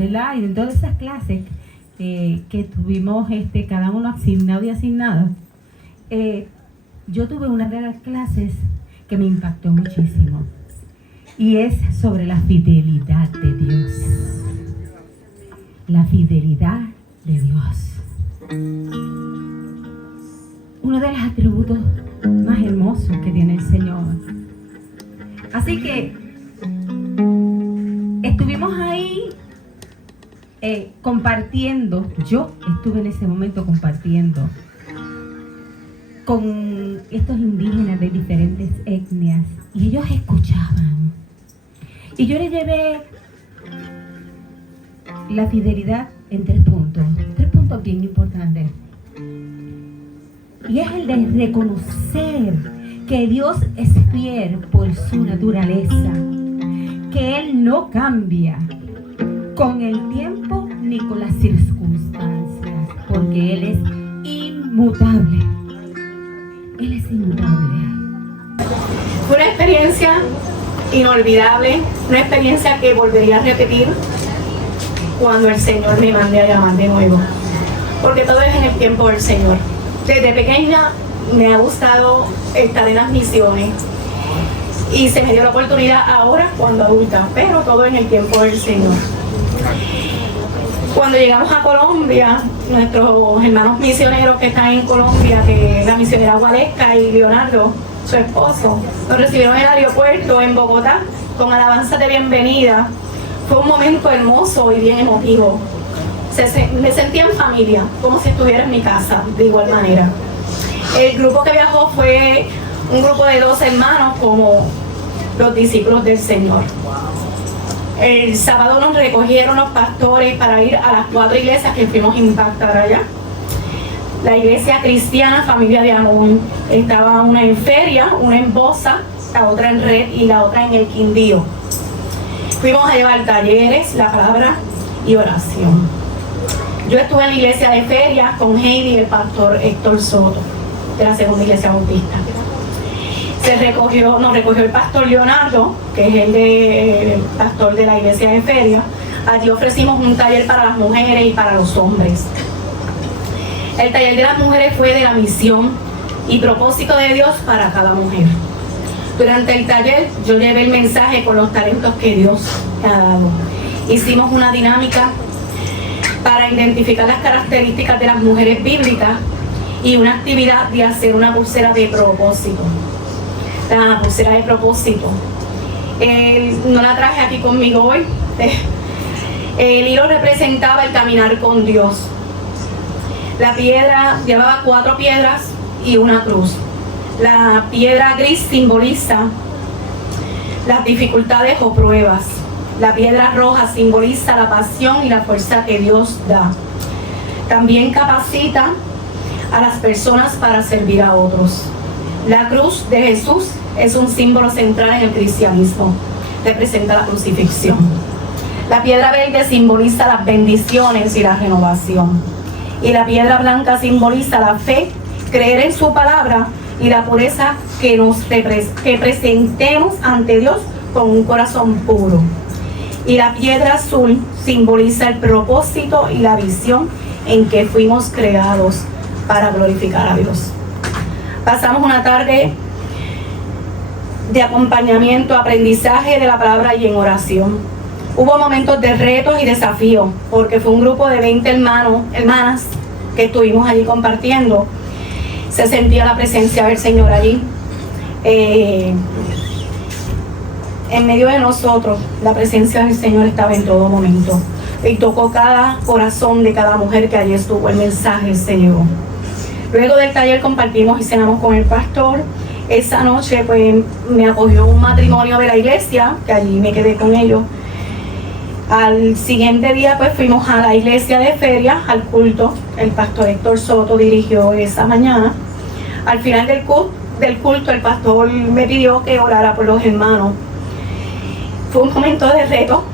¿verdad? Y dentro de esas clases que tuvimos cada uno asignado y asignada, yo tuve una de las clases que me impactó muchísimo, y es sobre la fidelidad de Dios. La fidelidad de Dios. Uno de los atributos más hermosos que tiene el Señor. Así que estuvimos ahí compartiendo. Yo estuve en ese momento compartiendo con estos indígenas de diferentes etnias, y ellos escuchaban. Y yo les llevé la fidelidad en 3 puntos bien importantes. Y es el de reconocer que Dios es fiel por su naturaleza, que Él no cambia con el tiempo ni con las circunstancias, porque Él es inmutable. Él es inmutable. Fue una experiencia inolvidable, una experiencia que volvería a repetir cuando el Señor me mande a llamar de nuevo, porque todo es en el tiempo del Señor. Desde pequeña me ha gustado estar en las misiones y se me dio la oportunidad ahora cuando adulta, pero todo en el tiempo del Señor. Cuando llegamos a Colombia, nuestros hermanos misioneros que están en Colombia, que es la misionera Gualesca y Leonardo, su esposo, nos recibieron en el aeropuerto en Bogotá con alabanzas de bienvenida. Fue un momento hermoso y bien emotivo. Me sentía en familia, como si estuviera en mi casa, de igual manera. El grupo que viajó fue un grupo de 2 hermanos, como los discípulos del Señor. El sábado nos recogieron los pastores para ir a las 4 iglesias que fuimos a impactar allá. La iglesia cristiana Familia de Amón, estaba una en Feria, una en Bosa, la otra en Red y la otra en el Quindío. Fuimos a llevar talleres, la palabra y oración. Yo estuve en la iglesia de Feria con Heidi y el pastor Héctor Soto, de la segunda iglesia bautista. Nos recogió el pastor Leonardo, que es el pastor de la iglesia de Feria. Allí ofrecimos un taller para las mujeres y para los hombres. El taller de las mujeres fue de la misión y propósito de Dios para cada mujer. Durante el taller yo llevé el mensaje con los talentos que Dios me ha dado. Hicimos una dinámica para identificar las características de las mujeres bíblicas y una actividad de hacer una pulsera de propósito. La pulsera de propósito. No la traje aquí conmigo hoy. El hilo representaba el caminar con Dios. La piedra llevaba 4 piedras y una cruz. La piedra gris simboliza las dificultades o pruebas. La piedra roja simboliza la pasión y la fuerza que Dios da. También capacita a las personas para servir a otros. La cruz de Jesús es un símbolo central en el cristianismo. Representa la crucifixión. La piedra verde simboliza las bendiciones y la renovación. Y la piedra blanca simboliza la fe, creer en su palabra y la pureza que presentemos ante Dios con un corazón puro. Y la piedra azul simboliza el propósito y la visión en que fuimos creados para glorificar a Dios. Pasamos una tarde de acompañamiento, aprendizaje de la palabra y en oración. Hubo momentos de retos y desafíos, porque fue un grupo de 20 hermanas que estuvimos allí compartiendo. Se sentía la presencia del Señor allí. En medio de nosotros, la presencia del Señor estaba en todo momento. Y tocó cada corazón de cada mujer que allí estuvo. El mensaje se llevó. Luego del taller compartimos y cenamos con el pastor. Esa noche pues me acogió un matrimonio de la iglesia, que allí me quedé con ellos. Al siguiente día pues fuimos a la iglesia de Feria, al culto. El pastor Héctor Soto dirigió esa mañana. Al final del culto el pastor me pidió que orara por los hermanos. Fue un momento de reto,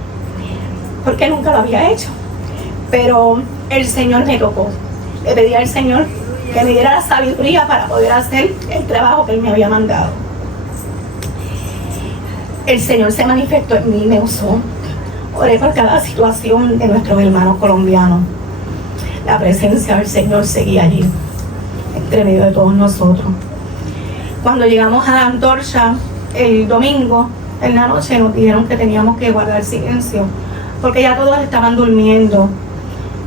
porque nunca lo había hecho. Pero el Señor me tocó. Le pedí al Señor que me diera la sabiduría para poder hacer el trabajo que Él me había mandado. El Señor se manifestó en mí y me usó. Oré por cada situación de nuestros hermanos colombianos. La presencia del Señor seguía allí, entre medio de todos nosotros. Cuando llegamos a la antorcha el domingo, en la noche, nos dijeron que teníamos que guardar silencio, porque ya todos estaban durmiendo.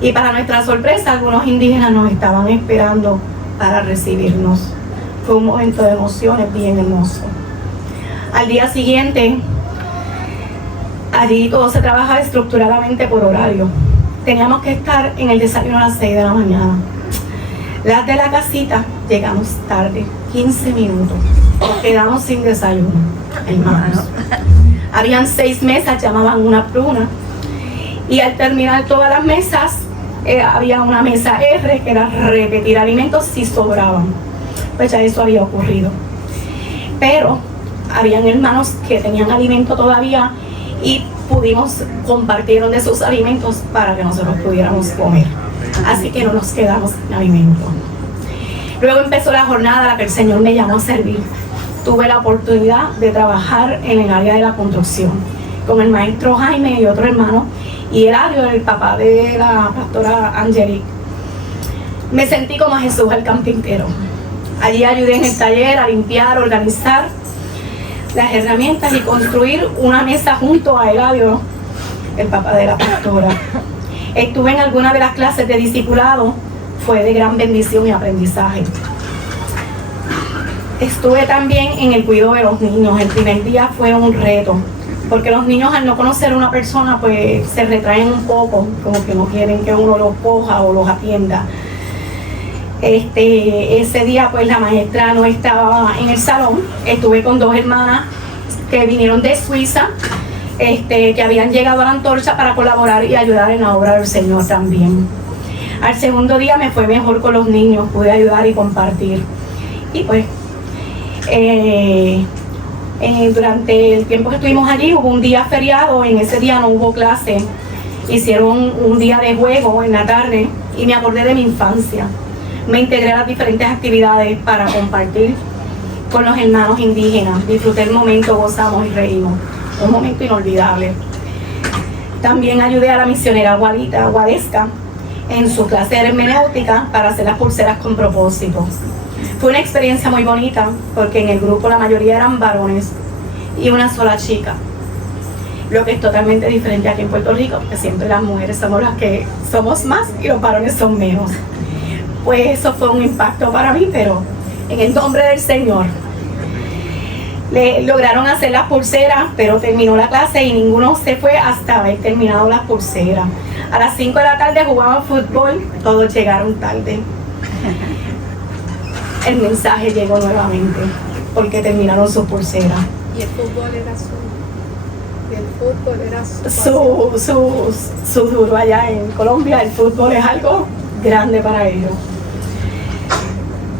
Y para nuestra sorpresa, algunos indígenas nos estaban esperando para recibirnos. Fue un momento de emociones bien hermoso. Al día siguiente, allí todo se trabaja estructuradamente por horario. Teníamos que estar en el desayuno a las 6 de la mañana. Las de la casita llegamos tarde, 15 minutos. Quedamos sin desayuno, hermanos. Habían 6 mesas, llamaban una por una. Y al terminar todas las mesas, había una mesa R, que era repetir alimentos si sobraban. Pues ya eso había ocurrido. Pero habían hermanos que tenían alimento todavía y pudimos compartir de sus alimentos para que nosotros pudiéramos comer. Así que no nos quedamos sin alimento. Luego empezó la jornada a la que el Señor me llamó a servir. Tuve la oportunidad de trabajar en el área de la construcción con el maestro Jaime y otro hermano, y Eladio, el papá de la pastora Angelique. Me sentí como a Jesús el carpintero. Allí ayudé en el taller a limpiar, organizar las herramientas y construir una mesa junto a Eladio, el papá de la pastora. Estuve en alguna de las clases de discipulado, fue de gran bendición y aprendizaje. Estuve también en el cuidado de los niños. El primer día fue un reto, porque los niños al no conocer a una persona pues se retraen un poco, como que no quieren que uno los coja o los atienda. Ese día pues la maestra no estaba en el salón. Estuve con 2 hermanas que vinieron de Suiza, que habían llegado a la antorcha para colaborar y ayudar en la obra del Señor también. Al segundo día me fue mejor con los niños, pude ayudar y compartir. Y pues durante el tiempo que estuvimos allí hubo un día feriado. En ese día no hubo clase, hicieron un día de juego en la tarde y me acordé de mi infancia. Me integré a las diferentes actividades para compartir con los hermanos indígenas. Disfruté el momento, gozamos y reímos. Un momento inolvidable. También ayudé a la misionera Guadesca en su clase de hermenéutica para hacer las pulseras con propósito. Fue una experiencia muy bonita porque en el grupo la mayoría eran varones y una sola chica. Lo que es totalmente diferente aquí en Puerto Rico, porque siempre las mujeres somos las que somos más y los varones son menos. Pues eso fue un impacto para mí, pero en el nombre del Señor. Le lograron hacer las pulseras, pero terminó la clase y ninguno se fue hasta haber terminado las pulseras. A las 5 de la tarde jugaban fútbol, todos llegaron tarde. El mensaje llegó nuevamente, porque terminaron sus pulseras. Y el fútbol era su duro allá en Colombia. El fútbol es algo grande para ellos.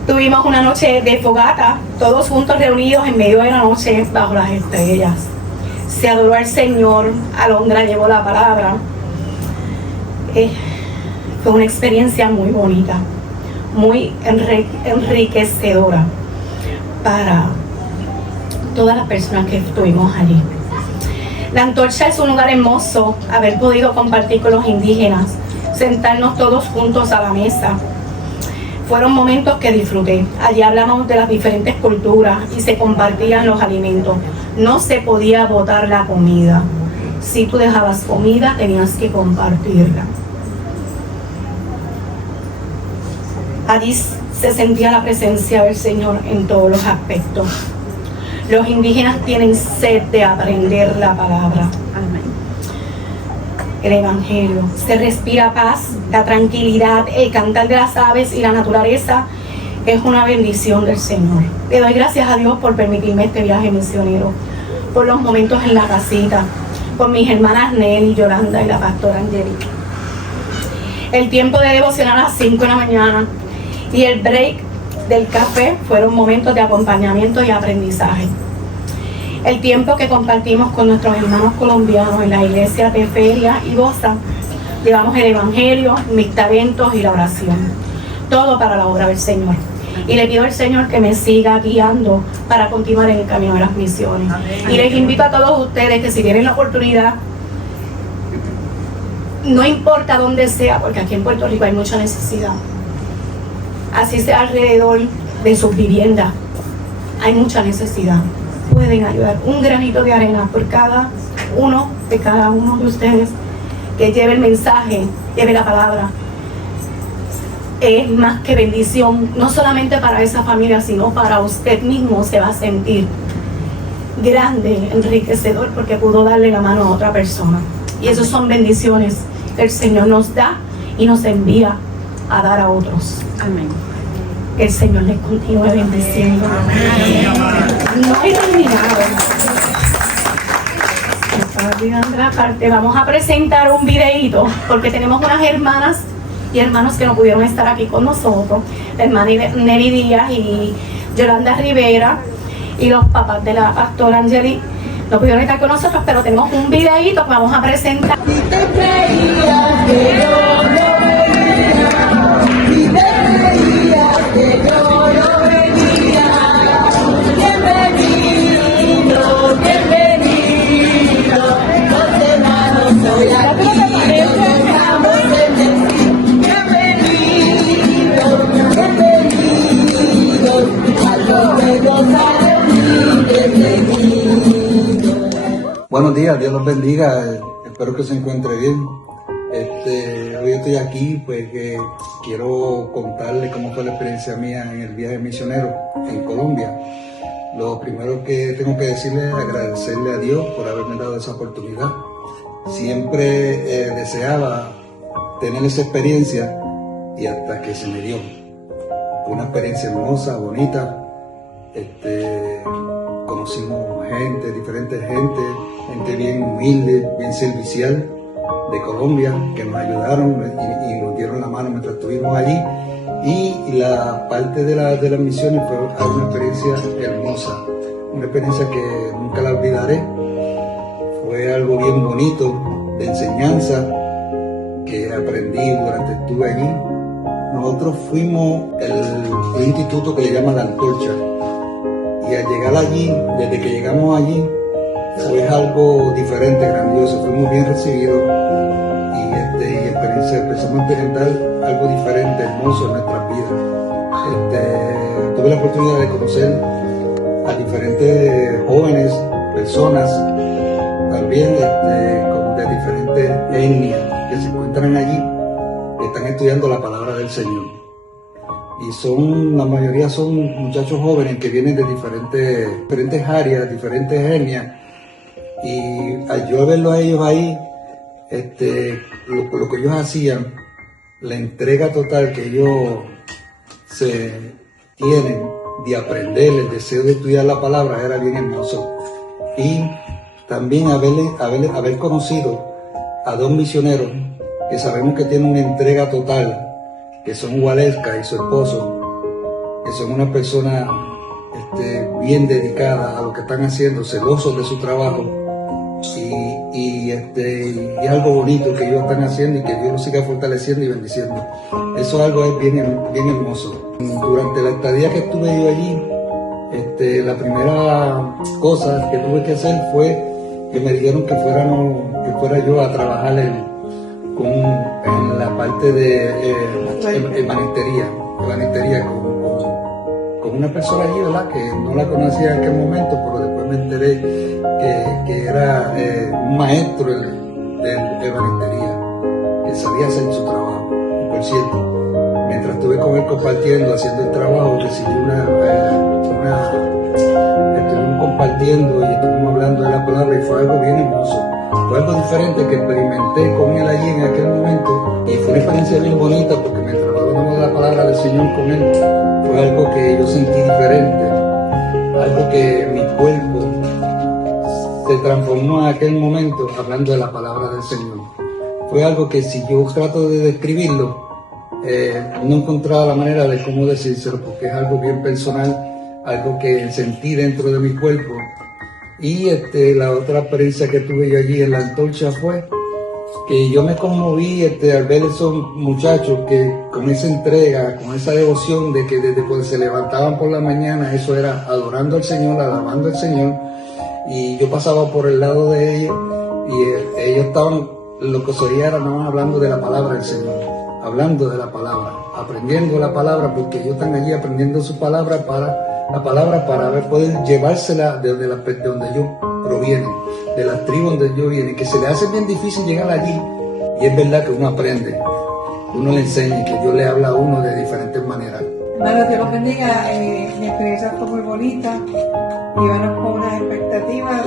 Tuvimos una noche de fogata, todos juntos reunidos en medio de la noche bajo las estrellas. Se adoró al Señor, Alondra llevó la palabra. Fue una experiencia muy bonita, muy enriquecedora para todas las personas que estuvimos allí. La antorcha es un lugar hermoso, haber podido compartir con los indígenas, sentarnos todos juntos a la mesa. Fueron momentos que disfruté. Allí hablamos de las diferentes culturas y se compartían los alimentos. No se podía botar la comida. Si tú dejabas comida, tenías que compartirla. Allí se sentía la presencia del Señor en todos los aspectos. Los indígenas tienen sed de aprender la palabra. Amén. El Evangelio. Se respira paz, la tranquilidad, el cantar de las aves y la naturaleza es una bendición del Señor. Le doy gracias a Dios por permitirme este viaje misionero, por los momentos en la casita, por mis hermanas Nelly, Yolanda y la pastora Angelique. El tiempo de devoción a las 5 de la mañana y el break del café fueron momentos de acompañamiento y aprendizaje. El tiempo que compartimos con nuestros hermanos colombianos en la iglesia de Feria y Goza, llevamos el Evangelio, mis talentos y la oración. Todo para la obra del Señor. Y le pido al Señor que me siga guiando para continuar en el camino de las misiones. Y les invito a todos ustedes que si tienen la oportunidad no importa dónde sea, porque aquí en Puerto Rico hay mucha necesidad, así sea alrededor de sus viviendas, hay mucha necesidad, pueden ayudar. Un granito de arena por cada uno de ustedes que lleve el mensaje, lleve la palabra, es más que bendición, no solamente para esa familia, sino para usted mismo. Se va a sentir grande, enriquecedor, porque pudo darle la mano a otra persona. Y esas son bendiciones que el Señor nos da y nos envía a dar a otros. Amén. Que el Señor les continúe bendiciendo. No he terminado. Me estaba olvidando la parte. Vamos a presentar un videíto, porque tenemos unas hermanas y hermanos que no pudieron estar aquí con nosotros. La hermana Neri Díaz y Yolanda Rivera y los papás de la pastora Angeli no pudieron estar con nosotros, pero tenemos un videíto que vamos a presentar. Buenos días, Dios los bendiga, espero que se encuentre bien. Hoy estoy aquí pues que quiero contarles cómo fue la experiencia mía en el viaje misionero en Colombia. Lo primero que tengo que decirle es agradecerle a Dios por haberme dado esa oportunidad. Siempre deseaba tener esa experiencia y hasta que se me dio. Fue una experiencia hermosa, bonita. Conocimos gente, diferentes gente bien humilde, bien servicial de Colombia, que nos ayudaron y nos dieron la mano mientras estuvimos allí. Y la parte de las misiones fue una experiencia hermosa, una experiencia que nunca la olvidaré. Fue algo bien bonito, de enseñanza, que aprendí durante que estuve allí. Nosotros fuimos un instituto que le llaman La Antorcha. Y al llegar allí, desde que llegamos allí, fue algo diferente, grandioso, fuimos bien recibidos y empezamos a experimentar algo diferente, hermoso en nuestras vidas. Tuve la oportunidad de conocer a diferentes jóvenes, personas, también de diferentes etnias que se encuentran allí, que están estudiando la palabra del Señor. Y la mayoría son muchachos jóvenes que vienen de diferentes áreas, diferentes etnias. Y al yo verlos a ellos ahí, lo que ellos hacían, la entrega total que ellos se tienen de aprender, el deseo de estudiar la palabra, era bien hermoso. Y también haber conocido a dos misioneros que sabemos que tienen una entrega total, que son Waleska y su esposo, que son una persona bien dedicada a lo que están haciendo, celosos de su trabajo, y es algo bonito que ellos están haciendo y que Dios los siga fortaleciendo y bendiciendo. Eso algo es bien hermoso. Durante la estadía que estuve yo allí, la primera cosa que tuve que hacer fue que me dijeron que fuera yo a trabajar en la parte de ebanistería con una persona allí, ¿verdad? Que no la conocía en aquel momento, pero después me enteré que era un maestro de ebanistería, que sabía hacer su trabajo. Y por cierto, mientras estuve con él compartiendo, haciendo el trabajo, recibí estuvimos compartiendo y estuvimos hablando de la palabra y fue algo bien hermoso. Fue algo diferente que experimenté con él allí en aquel momento y fue una experiencia bien bonita porque mientras hablábamos de la palabra del Señor con él, fue algo que yo sentí diferente, algo que mi cuerpo se transformó en aquel momento hablando de la palabra del Señor. Fue algo que si yo trato de describirlo, no encontraba la manera de cómo decírselo porque es algo bien personal, algo que sentí dentro de mi cuerpo. Y la otra experiencia que tuve yo allí en La Antorcha fue que yo me conmoví al ver esos muchachos que con esa entrega, con esa devoción de que desde cuando se levantaban por la mañana, eso era adorando al Señor, alabando al Señor. Y yo pasaba por el lado de ellos y ellos estaban lo que sería era nada más hablando de la palabra del Señor, hablando de la palabra, aprendiendo la palabra, porque ellos están allí aprendiendo su palabra para poder llevársela de donde ellos provienen, de las tribus donde ellos vienen, que se les hace bien difícil llegar allí, y es verdad que uno aprende, uno le enseña, que Dios le habla a uno de diferentes maneras. Hermano, Dios los bendiga. Mi experiencia fue muy bonita. Íbamos con unas expectativas,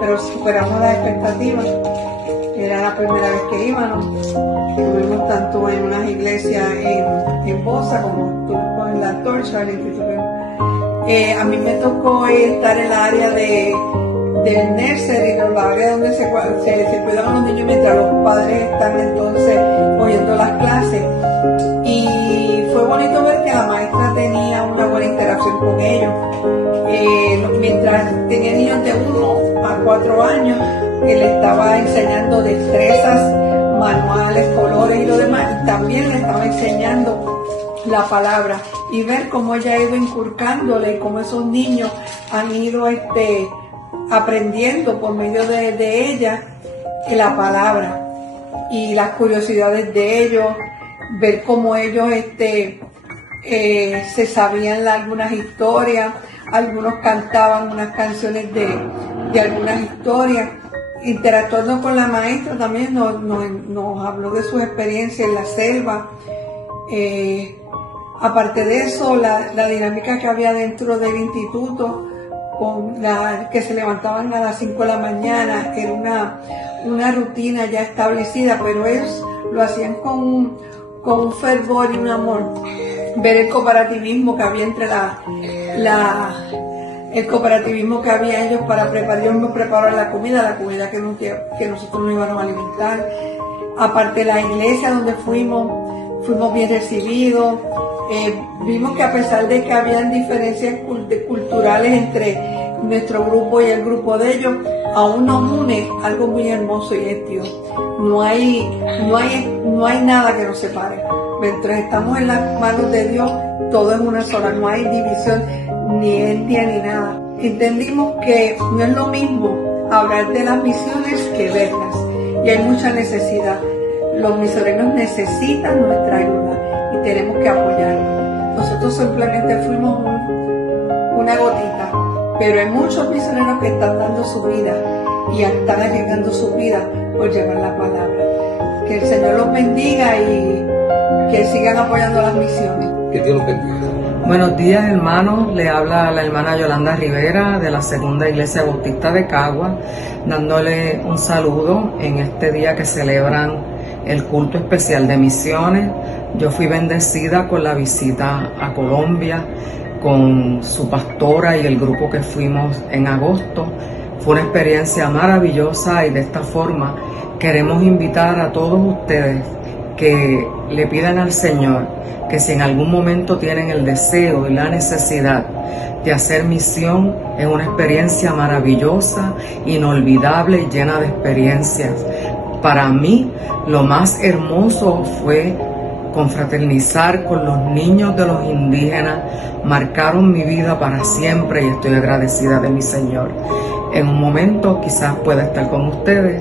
pero superamos las expectativas. Era la primera vez que íbamos. Estuvimos tanto en unas iglesias en Bosa como en la Antorcha, el instituto. A mí me tocó estar en la área del nursery, en la área donde se cuidan a los niños mientras los padres están entonces oyendo las clases. Y fue bonito ver que la maestra tenía una buena interacción con ellos. Mientras tenía niños de 1 a 4 años, que le estaba enseñando destrezas, manuales, colores y lo demás, y también le estaba enseñando la palabra, y ver cómo ella ha ido inculcándole y cómo esos niños han ido aprendiendo por medio de ella la palabra y las curiosidades de ellos, ver cómo ellos se sabían algunas historias, algunos cantaban unas canciones de algunas historias. Interactuando con la maestra también nos habló de sus experiencias en la selva. Aparte de eso, la dinámica que había dentro del instituto, que se levantaban a las 5 de la mañana, era una rutina ya establecida, pero ellos lo hacían con un fervor y un amor. Ver el cooperativismo que había entre el cooperativismo que había ellos para preparar. Ellos nos prepararon la comida que nosotros nos íbamos a alimentar. Aparte, la iglesia donde fuimos bien recibidos. Vimos que a pesar de que habían diferencias culturales entre nuestro grupo y el grupo de ellos, aún nos une algo muy hermoso, y es Dios. No hay nada que nos separe. Mientras estamos en las manos de Dios, todo es una sola, no hay división, ni etnia ni nada. Entendimos que no es lo mismo hablar de las misiones que verlas, y hay mucha necesidad. Los misioneros necesitan nuestra ayuda y tenemos que apoyarlos. Nosotros simplemente fuimos una gotita, pero hay muchos misioneros que están dando su vida y están arriesgando su vida por llevar la palabra. Que el Señor los bendiga y que sigan apoyando las misiones. Que Dios los bendiga. Buenos días, hermanos. Le habla la hermana Yolanda Rivera de la Segunda Iglesia Bautista de Caguas, dándole un saludo en este día que celebran el culto especial de misiones. Yo fui bendecida con la visita a Colombia, con su pastora y el grupo que fuimos en agosto. Fue una experiencia maravillosa, y de esta forma queremos invitar a todos ustedes que le pidan al Señor que si en algún momento tienen el deseo y la necesidad de hacer misión, es una experiencia maravillosa, inolvidable y llena de experiencias. Para mí, lo más hermoso fue confraternizar con los niños de los indígenas. Marcaron mi vida para siempre y estoy agradecida de mi Señor. En un momento quizás pueda estar con ustedes.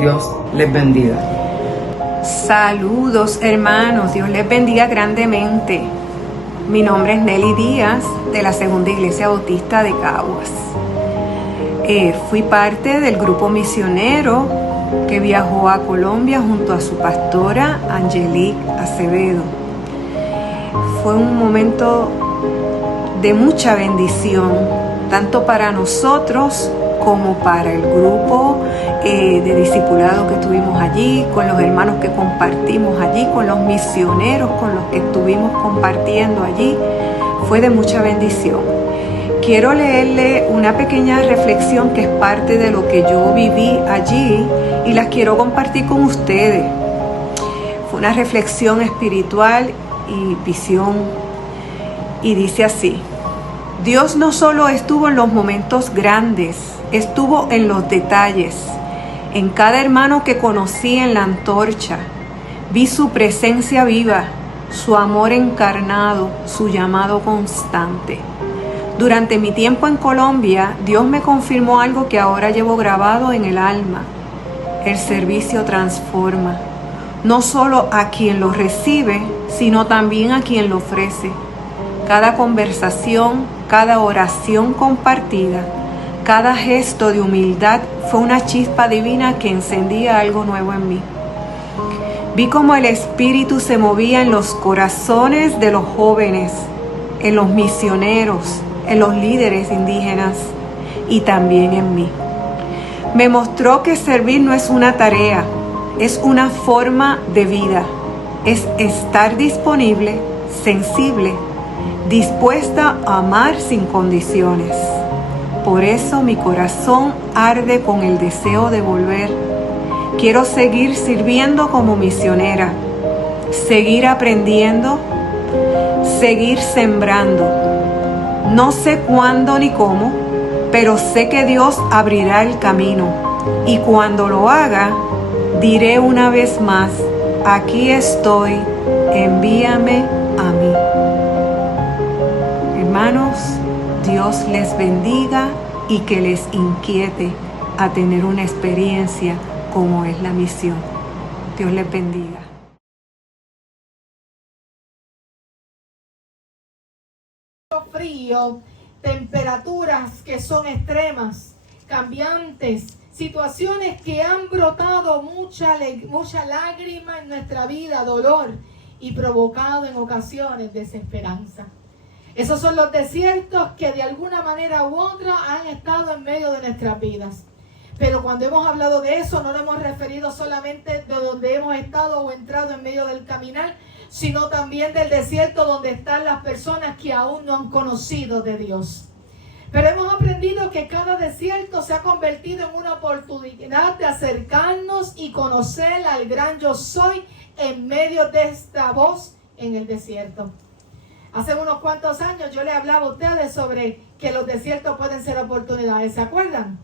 Dios les bendiga. Saludos, hermanos, Dios les bendiga grandemente. Mi nombre es Nelly Díaz, de la Segunda Iglesia Bautista de Caguas. Fui parte del grupo misionero que viajó a Colombia junto a su pastora Angelique Acevedo. Fue un momento de mucha bendición, tanto para nosotros como para el grupo de discipulado que estuvimos allí, con los hermanos que compartimos allí, con los misioneros con los que estuvimos compartiendo allí. Fue de mucha bendición. Quiero leerle una pequeña reflexión que es parte de lo que yo viví allí y las quiero compartir con ustedes. Fue una reflexión espiritual y visión, y dice así: Dios no solo estuvo en los momentos grandes, estuvo en los detalles. En cada hermano que conocí en la Antorcha, vi su presencia viva, su amor encarnado, su llamado constante. Durante mi tiempo en Colombia, Dios me confirmó algo que ahora llevo grabado en el alma. El servicio transforma, no solo a quien lo recibe, sino también a quien lo ofrece. Cada conversación, cada oración compartida, cada gesto de humildad fue una chispa divina que encendía algo nuevo en mí. Vi cómo el Espíritu se movía en los corazones de los jóvenes, en los misioneros, en los líderes indígenas y también en mí. Me mostró que servir no es una tarea, es una forma de vida. Es estar disponible, sensible, dispuesta a amar sin condiciones. Por eso mi corazón arde con el deseo de volver. Quiero seguir sirviendo como misionera, seguir aprendiendo, seguir sembrando. No sé cuándo ni cómo, pero sé que Dios abrirá el camino. Y cuando lo haga, diré una vez más: aquí estoy, envíame a mí. Hermanos, Dios les bendiga y que les inquiete a tener una experiencia como es la misión. Dios les bendiga. Frío, temperaturas que son extremas, cambiantes, situaciones que han brotado mucha lágrima en nuestra vida, dolor, y provocado en ocasiones desesperanza. Esos son los desiertos que de alguna manera u otra han estado en medio de nuestras vidas. Pero cuando hemos hablado de eso, no lo hemos referido solamente de donde hemos estado o entrado en medio del caminar, sino también del desierto donde están las personas que aún no han conocido de Dios. Pero hemos aprendido que cada desierto se ha convertido en una oportunidad de acercarnos y conocer al gran yo soy en medio de esta voz en el desierto. Hace unos cuantos años yo le hablaba a ustedes sobre que los desiertos pueden ser oportunidades, ¿se acuerdan?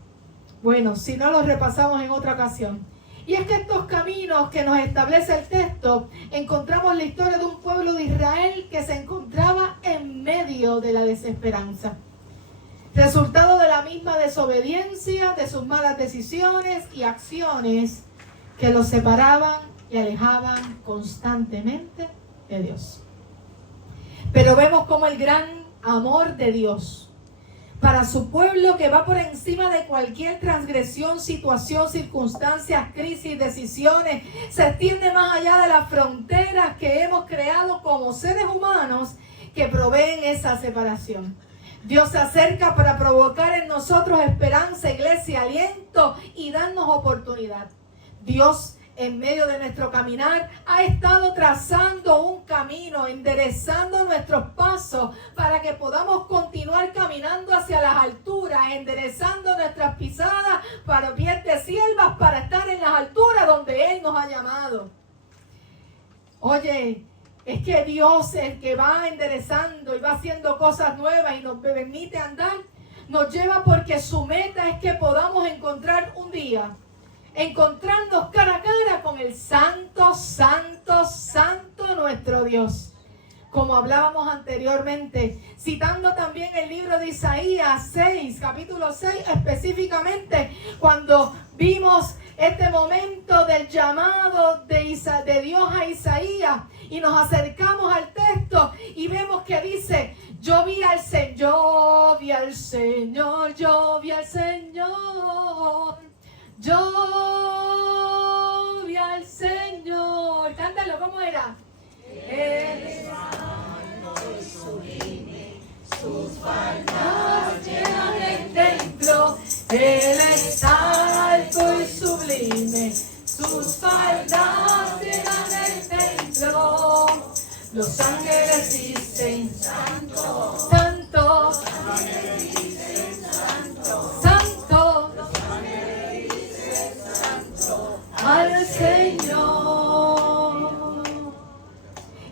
Bueno, si no, los repasamos en otra ocasión. Y es que estos caminos que nos establece el texto, encontramos la historia de un pueblo de Israel que se encontraba en medio de la desesperanza. Resultado de la misma desobediencia, de sus malas decisiones y acciones que los separaban y alejaban constantemente de Dios. Pero vemos como el gran amor de Dios para su pueblo, que va por encima de cualquier transgresión, situación, circunstancias, crisis, decisiones, se extiende más allá de las fronteras que hemos creado como seres humanos que proveen esa separación. Dios se acerca para provocar en nosotros esperanza, iglesia, aliento y darnos oportunidad. Dios, en medio de nuestro caminar, ha estado trazando un camino, enderezando nuestros pasos para que podamos continuar caminando hacia las alturas, enderezando nuestras pisadas para pies de siervas, para estar en las alturas donde Él nos ha llamado. Oye, es que Dios, el que va enderezando y va haciendo cosas nuevas y nos permite andar, nos lleva porque su meta es que podamos encontrar un día, encontrarnos cara a cara con el santo, santo, santo nuestro Dios. Como hablábamos anteriormente, citando también el libro de Isaías 6, capítulo 6, específicamente cuando vimos este momento del llamado de Dios a Isaías y nos acercamos al texto y vemos que dice: yo vi al Señor, vi al Señor, yo vi al Señor. Yo vi al Señor. Cántalo, ¿cómo era? Él es santo y sublime, sus faldas llenan el templo. Él es alto y sublime, sus faldas llenan el templo. Los ángeles dicen: santo, santo. Los ángeles dicen: santo, santo. Los ángeles dicen: santo al Señor.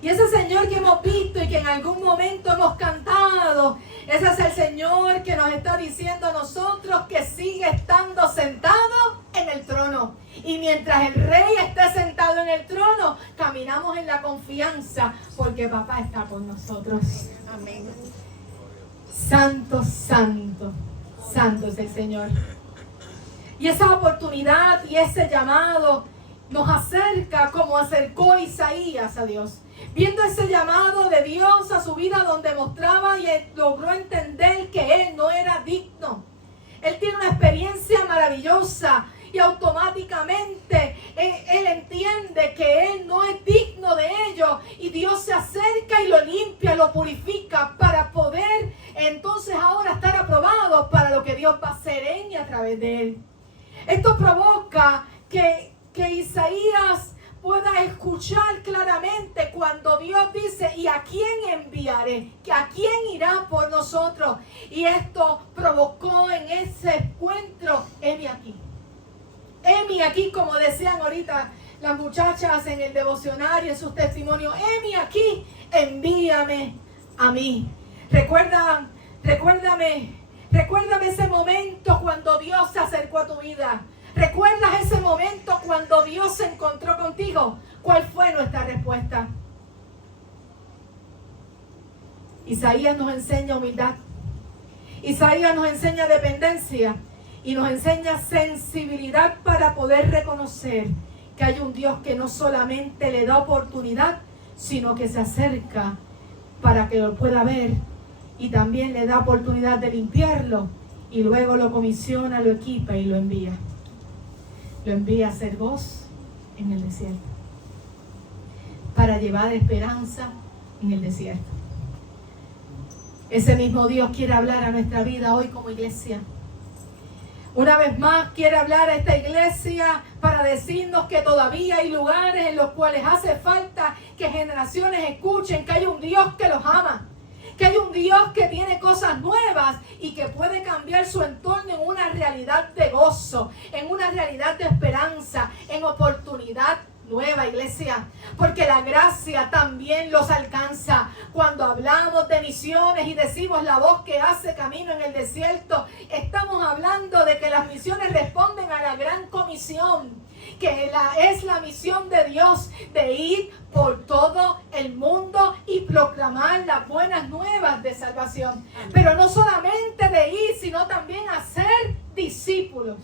Y ese Señor que hemos visto y que en algún momento hemos cantado, ese es el Señor que nos está diciendo a nosotros que sigue estando sentado en el trono. Y mientras el Rey esté sentado en el trono, caminamos en la confianza porque papá está con nosotros. Amén. Santo, santo, santo es el Señor. Y esa oportunidad y ese llamado nos acerca como acercó Isaías a Dios. Viendo ese llamado de Dios a su vida donde mostraba y logró entender que él no era digno. Él tiene una experiencia maravillosa y automáticamente él entiende que él no es digno de ello y Dios se acerca y lo limpia, lo purifica para poder entonces ahora estar aprobado para lo que Dios va a hacer en y a través de él. Esto provoca que Isaías pueda escuchar claramente cuando Dios dice, ¿y a quién enviaré? ¿A quién irá por nosotros? Y esto provocó en ese encuentro, heme aquí. Heme aquí, como decían ahorita las muchachas en el devocionario, en sus testimonios, heme aquí, envíame a mí. Recuérdame ese momento cuando Dios se acercó a tu vida. ¿Recuerdas ese momento cuando Dios se encontró contigo? ¿Cuál fue nuestra respuesta? Isaías nos enseña humildad. Isaías nos enseña dependencia y nos enseña sensibilidad para poder reconocer que hay un Dios que no solamente le da oportunidad, sino que se acerca para que lo pueda ver y también le da oportunidad de limpiarlo y luego lo comisiona, lo equipa y lo envía. Lo envía a ser voz en el desierto, para llevar esperanza en el desierto. Ese mismo Dios quiere hablar a nuestra vida hoy como iglesia. Una vez más quiere hablar a esta iglesia para decirnos que todavía hay lugares en los cuales hace falta que generaciones escuchen que hay un Dios que los ama, que hay un Dios que tiene cosas nuevas y que puede cambiar su entorno en una realidad de gozo, en una realidad de esperanza, en oportunidad nueva, iglesia. Porque la gracia también los alcanza. Cuando hablamos de misiones y decimos la voz que hace camino en el desierto, estamos hablando de que las misiones responden a la gran comisión, que es la misión de Dios de ir por todo el mundo y proclamar las buenas nuevas de salvación. Pero no solamente de ir, sino también hacer discípulos.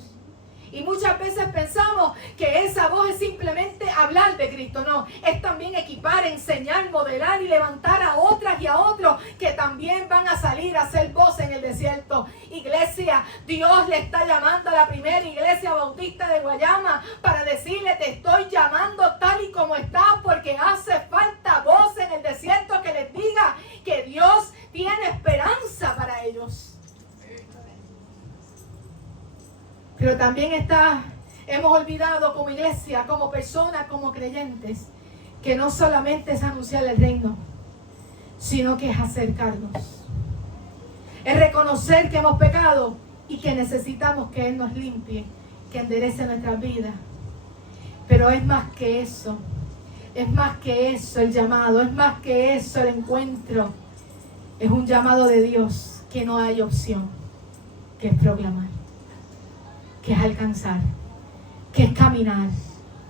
Y muchas veces pensamos que esa voz es simplemente hablar de Cristo. No, es también equipar, enseñar, modelar y levantar a otras y a otros que también van a salir a ser voz en el desierto. Iglesia, Dios le está llamando a la primera iglesia bautista de Guayama para decirle, te estoy llamando tal y como estás, porque hace falta voz en el desierto que les diga que Dios tiene esperanza para ellos. Pero también hemos olvidado como iglesia, como personas, como creyentes, que no solamente es anunciar el reino, sino que es acercarnos. Es reconocer que hemos pecado y que necesitamos que Él nos limpie, que enderece nuestras vidas. Pero es más que eso. Es más que eso el llamado, es más que eso el encuentro. Es un llamado de Dios que no hay opción, que es proclamar, que es alcanzar, que es caminar,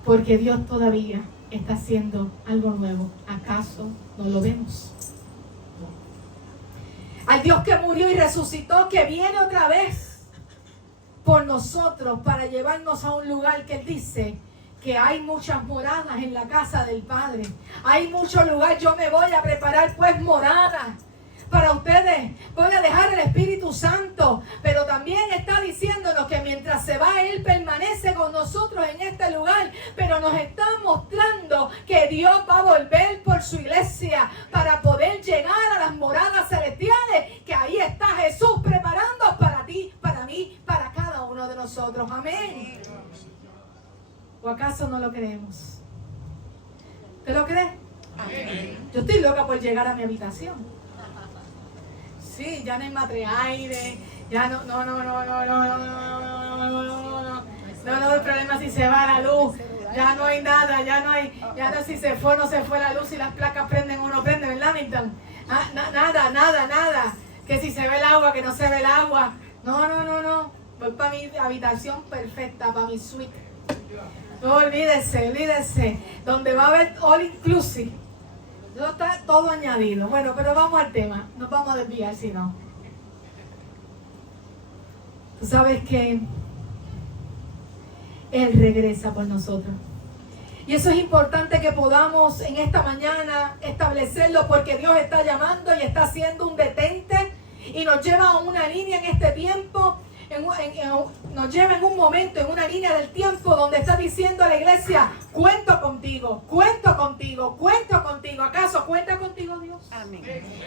porque Dios todavía está haciendo algo nuevo. ¿Acaso no lo vemos? Al Dios que murió y resucitó, que viene otra vez por nosotros para llevarnos a un lugar que Él dice que hay muchas moradas en la casa del Padre. Hay mucho lugar. Yo me voy a preparar pues moradas para ustedes. Voy a dejar el Espíritu Santo, pero también está diciéndonos que mientras se va, Él permanece con nosotros en este lugar, pero nos está mostrando que Dios va a volver por su iglesia para poder llegar a las moradas celestiales, que ahí está Jesús preparando para ti, para mí, para cada uno de nosotros. Amén. ¿O acaso no lo creemos? ¿Te lo crees? Amén. Yo estoy loca por llegar a mi habitación. Sí, ya no hay matreaire, ya no, el problema si se va la luz, ya no hay nada, ya no si se fue o no se fue la luz, si las placas prenden o no prenden, ¿verdad, Milton? Nada, que si se ve el agua, que no se ve el agua, no, voy para mi habitación perfecta, para mi suite, no, olvídese, donde va a haber all inclusive. No está todo añadido. Bueno, pero vamos al tema. Nos vamos a desviar si no. Tú sabes que Él regresa por nosotros. Y eso es importante que podamos en esta mañana establecerlo, porque Dios está llamando y está haciendo un detente y nos lleva a una línea en este tiempo, nos lleva en un momento, en una línea del tiempo donde está diciendo a la iglesia: cuento contigo, cuento contigo, cuento contigo. ¿Acaso cuenta contigo Dios? Amén.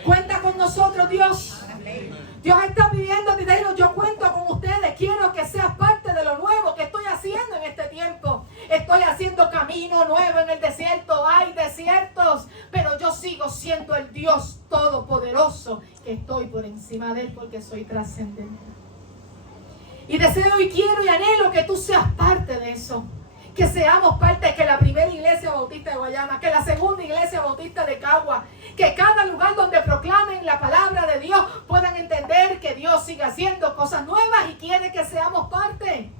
¿Cuenta con nosotros Dios? Amén. Dios está pidiendo, yo cuento con ustedes, quiero que seas parte de lo nuevo que estoy haciendo en este tiempo. Estoy haciendo camino nuevo en el desierto, hay desiertos, pero yo sigo siendo el Dios todopoderoso, que estoy por encima de él porque soy trascendente. Y deseo y quiero y anhelo que tú seas parte de eso. Que seamos parte, que la primera iglesia bautista de Guayama, que la segunda iglesia bautista de Cagua, que cada lugar donde proclamen la palabra de Dios puedan entender que Dios sigue haciendo cosas nuevas y quiere que seamos parte.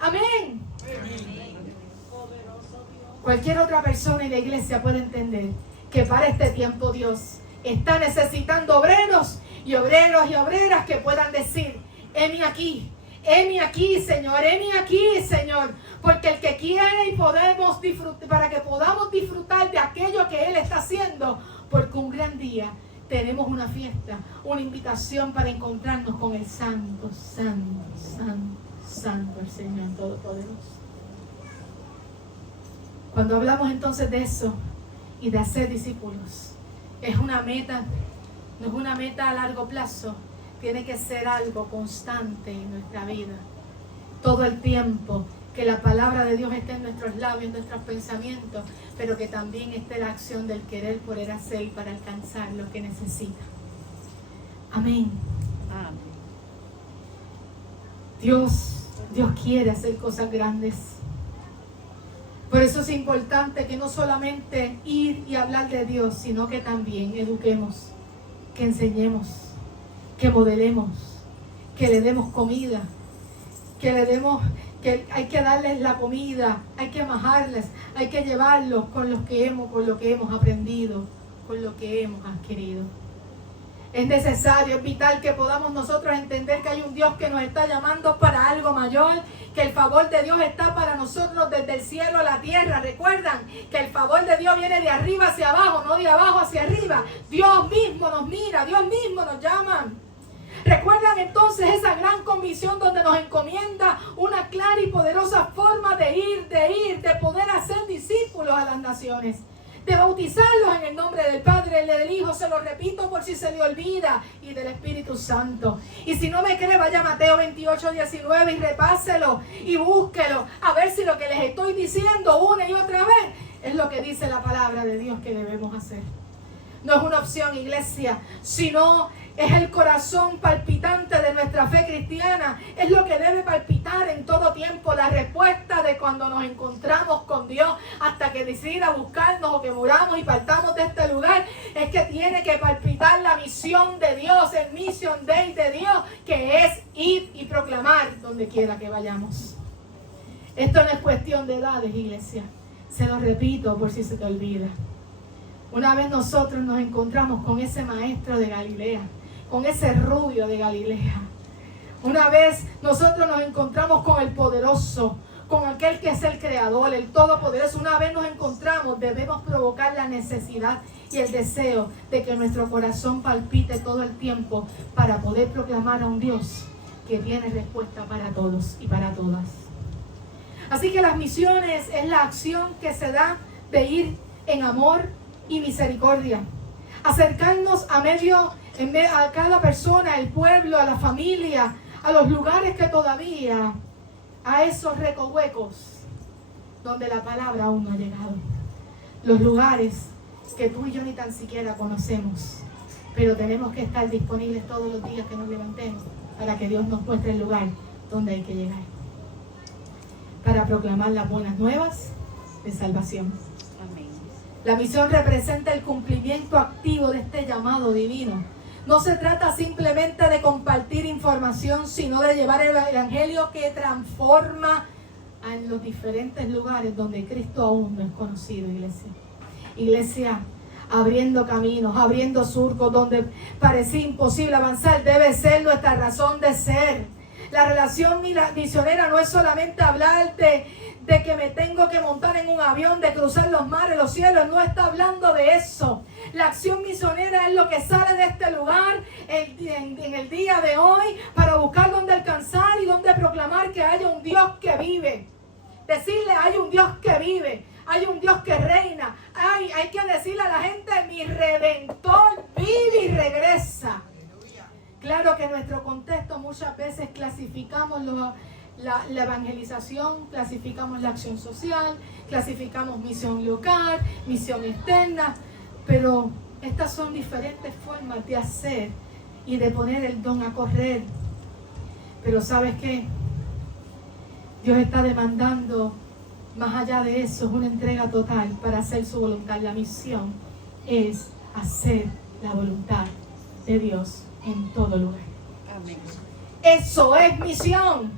Amén. Cualquier otra persona en la iglesia puede entender que para este tiempo Dios está necesitando obreros y obreras que puedan decir: heme aquí, Señor, heme aquí, Señor. Porque el que quiere y podemos disfrutar, para que podamos disfrutar de aquello que Él está haciendo, porque un gran día tenemos una fiesta, una invitación para encontrarnos con el Santo, Santo, Santo, Santo, el Señor Todopoderoso. Cuando hablamos entonces de eso y de hacer discípulos, es una meta, no es una meta a largo plazo, tiene que ser algo constante en nuestra vida. Todo el tiempo, que la palabra de Dios esté en nuestros labios, en nuestros pensamientos, pero que también esté la acción del querer, poder hacer para alcanzar lo que necesita. Amén. Amén. Dios quiere hacer cosas grandes. Por eso es importante que no solamente ir y hablar de Dios, sino que también eduquemos, que enseñemos, que modelemos, que le demos comida, que hay que darles la comida, hay que amajarles, hay que llevarlos con lo que hemos aprendido, con lo que hemos adquirido. Es necesario, es vital que podamos nosotros entender que hay un Dios que nos está llamando para algo mayor, que el favor de Dios está para nosotros desde el cielo a la tierra. Recuerdan que el favor de Dios viene de arriba hacia abajo, no de abajo hacia arriba. Dios mismo nos mira, Dios mismo nos llama. ¿Recuerdan entonces esa gran comisión donde nos encomienda una clara y poderosa forma de ir, de poder hacer discípulos a las naciones? De bautizarlos en el nombre del Padre, del Hijo, se lo repito por si se le olvida, y del Espíritu Santo. Y si no me cree, vaya a Mateo 28:19 y repáselo y búsquelo, a ver si lo que les estoy diciendo una y otra vez es lo que dice la palabra de Dios que debemos hacer. No es una opción, iglesia, sino es el corazón palpitante de nuestra fe cristiana. Es lo que debe palpitar en todo tiempo. La respuesta de cuando nos encontramos con Dios hasta que decida buscarnos o que muramos y partamos de este lugar, es que tiene que palpitar la misión de Dios, el mission day de Dios, que es ir y proclamar donde quiera que vayamos. Esto no es cuestión de edades, iglesia. Se lo repito por si se te olvida. Una vez nosotros nos encontramos con ese maestro de Galilea, con ese rubio de Galilea. Una vez nosotros nos encontramos con el poderoso, con aquel que es el creador, el todopoderoso. Una vez nos encontramos, debemos provocar la necesidad y el deseo de que nuestro corazón palpite todo el tiempo para poder proclamar a un Dios que tiene respuesta para todos y para todas. Así que las misiones es la acción que se da de ir en amor y misericordia, acercarnos a cada persona, al pueblo, a la familia, a los lugares que todavía, a esos recohuecos donde la palabra aún no ha llegado, los lugares que tú y yo ni tan siquiera conocemos, pero tenemos que estar disponibles todos los días que nos levantemos para que Dios nos muestre el lugar donde hay que llegar, para proclamar las buenas nuevas de salvación. La misión representa el cumplimiento activo de este llamado divino. No se trata simplemente de compartir información, sino de llevar el evangelio que transforma en los diferentes lugares donde Cristo aún no es conocido, iglesia. Iglesia, abriendo caminos, abriendo surcos donde parecía imposible avanzar, debe ser nuestra razón de ser. La relación misionera no es solamente hablarte de que me tengo que montar en un avión, de cruzar los mares, los cielos. No está hablando de eso. La acción misionera es lo que sale de este lugar en el día de hoy para buscar dónde alcanzar y dónde proclamar que haya un Dios que vive. Decirle, hay un Dios que vive, hay un Dios que reina. Hay que decirle a la gente, mi Redentor vive y regresa. Claro que en nuestro contexto muchas veces clasificamos la evangelización, clasificamos la acción social, clasificamos misión local, misión externa, pero estas son diferentes formas de hacer y de poner el don a correr. Pero ¿sabes qué? Dios está demandando, más allá de eso, una entrega total para hacer su voluntad. La misión es hacer la voluntad de Dios en todo lugar. Amén. Eso es misión.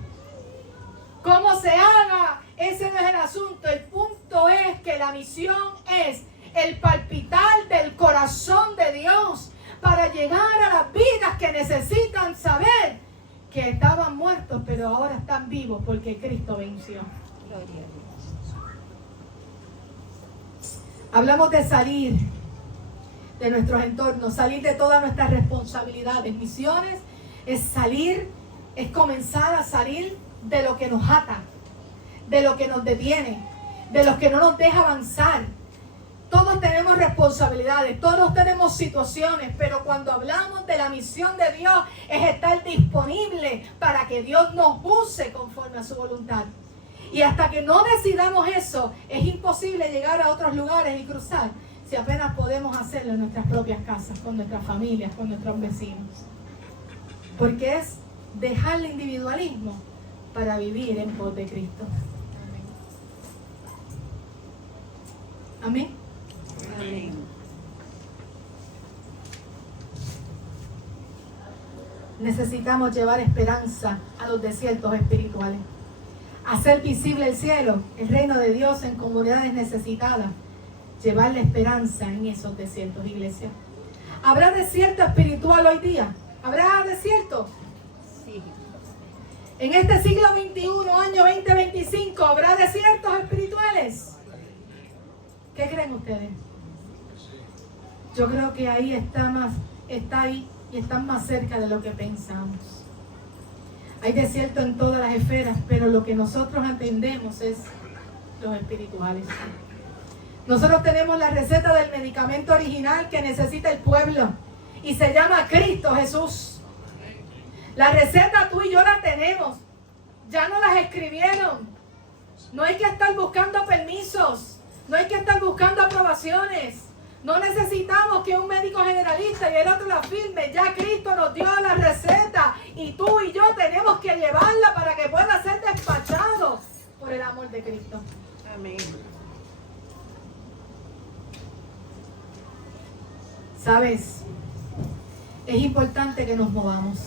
¿Cómo se haga? Ese no es el asunto. El punto es que la misión es el palpitar del corazón de Dios para llegar a las vidas que necesitan saber que estaban muertos, pero ahora están vivos porque Cristo venció. Gloria a Dios. Hablamos de salir de nuestros entornos, salir de todas nuestras responsabilidades. Misiones es salir, es comenzar a salir de lo que nos ata, de lo que nos detiene, de lo que no nos deja avanzar. Todos tenemos responsabilidades, todos tenemos situaciones, pero cuando hablamos de la misión de Dios es estar disponible para que Dios nos use conforme a su voluntad. Y hasta que no decidamos eso, es imposible llegar a otros lugares y cruzar, si apenas podemos hacerlo en nuestras propias casas, con nuestras familias, con nuestros vecinos. Porque es dejar el individualismo para vivir en pos de Cristo. Amén. Amén. Necesitamos llevar esperanza a los desiertos espirituales. Hacer visible el cielo, el reino de Dios en comunidades necesitadas. Llevarle esperanza en esos desiertos, iglesia. ¿Habrá desierto espiritual hoy día? ¿Habrá desierto? Sí. En este siglo XXI, año 2025, ¿habrá desiertos espirituales? ¿Qué creen ustedes? Yo creo que ahí está ahí y están más cerca de lo que pensamos. Hay desierto en todas las esferas, pero lo que nosotros entendemos es los espirituales. Nosotros tenemos la receta del medicamento original que necesita el pueblo y se llama Cristo Jesús. La receta tú y yo la tenemos. Ya no las escribieron. No hay que estar buscando permisos. No hay que estar buscando aprobaciones. No necesitamos que un médico generalista y el otro la firme. Ya Cristo nos dio la receta y tú y yo tenemos que llevarla para que pueda ser despachado por el amor de Cristo. Amén. ¿Sabes? Es importante que nos movamos.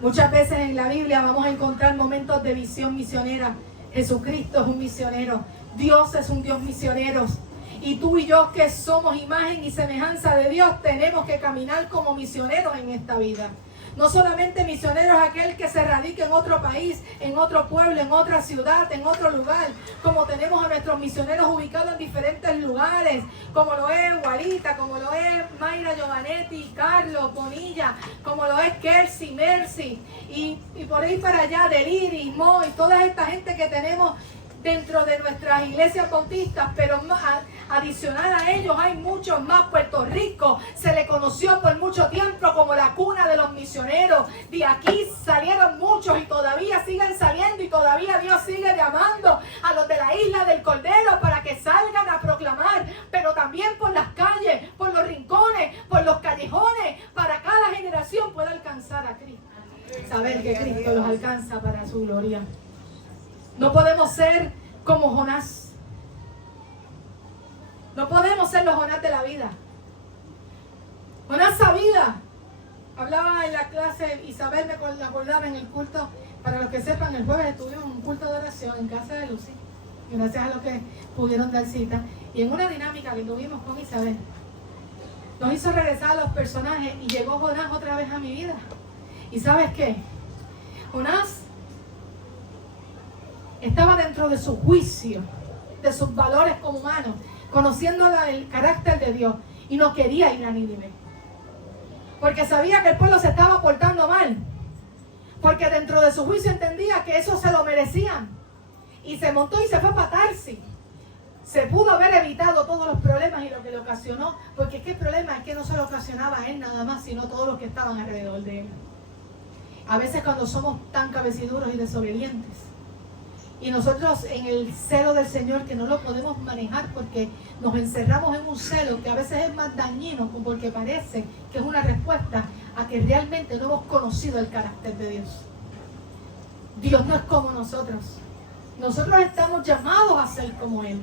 Muchas veces en la Biblia vamos a encontrar momentos de visión misionera. Jesucristo es un misionero. Dios es un Dios misionero. Y tú y yo, que somos imagen y semejanza de Dios, tenemos que caminar como misioneros en esta vida. No solamente misioneros aquel que se radica en otro país, en otro pueblo, en otra ciudad, en otro lugar, como tenemos a nuestros misioneros ubicados en diferentes lugares, como lo es Guarita, como lo es Mayra Giovanetti, Carlos, Bonilla, como lo es Kersi, Mercy, y por ahí para allá, Deliri, Mo, y toda esta gente que tenemos dentro de nuestras iglesias bautistas, pero adicional a ellos hay muchos más. Puerto Rico se le conoció por mucho tiempo como la cuna de los misioneros. De aquí salieron muchos y todavía siguen saliendo, y todavía Dios sigue llamando a los de la isla del Cordero para que salgan a proclamar, pero también por las calles, por los rincones, por los callejones, para cada generación pueda alcanzar a Cristo. Saber que Cristo los alcanza para su gloria. No podemos ser como Jonás. No podemos ser los Jonás de la vida. Jonás sabía. Hablaba en la clase, Isabel me acordaba en el culto. Para los que sepan, el jueves estuvimos en un culto de oración en casa de Lucy. Gracias a los que pudieron dar cita. Y en una dinámica que tuvimos con Isabel, nos hizo regresar a los personajes y llegó Jonás otra vez a mi vida. ¿Y sabes qué? Jonás estaba dentro de su juicio, de sus valores como humano, conociendo el carácter de Dios, y no quería ir a Nínive, porque sabía que el pueblo se estaba portando mal, porque dentro de su juicio entendía que eso se lo merecían, y se montó y se fue para Tarsis. Se pudo haber evitado todos los problemas y lo que le ocasionó, porque es que el problema es que no se lo ocasionaba a él nada más, sino todos los que estaban alrededor de él. A veces cuando somos tan cabeciduros y desobedientes, y nosotros en el celo del Señor que no lo podemos manejar porque nos encerramos en un celo que a veces es más dañino porque parece que es una respuesta a que realmente no hemos conocido el carácter de Dios. Dios no es como nosotros. Nosotros estamos llamados a ser como Él.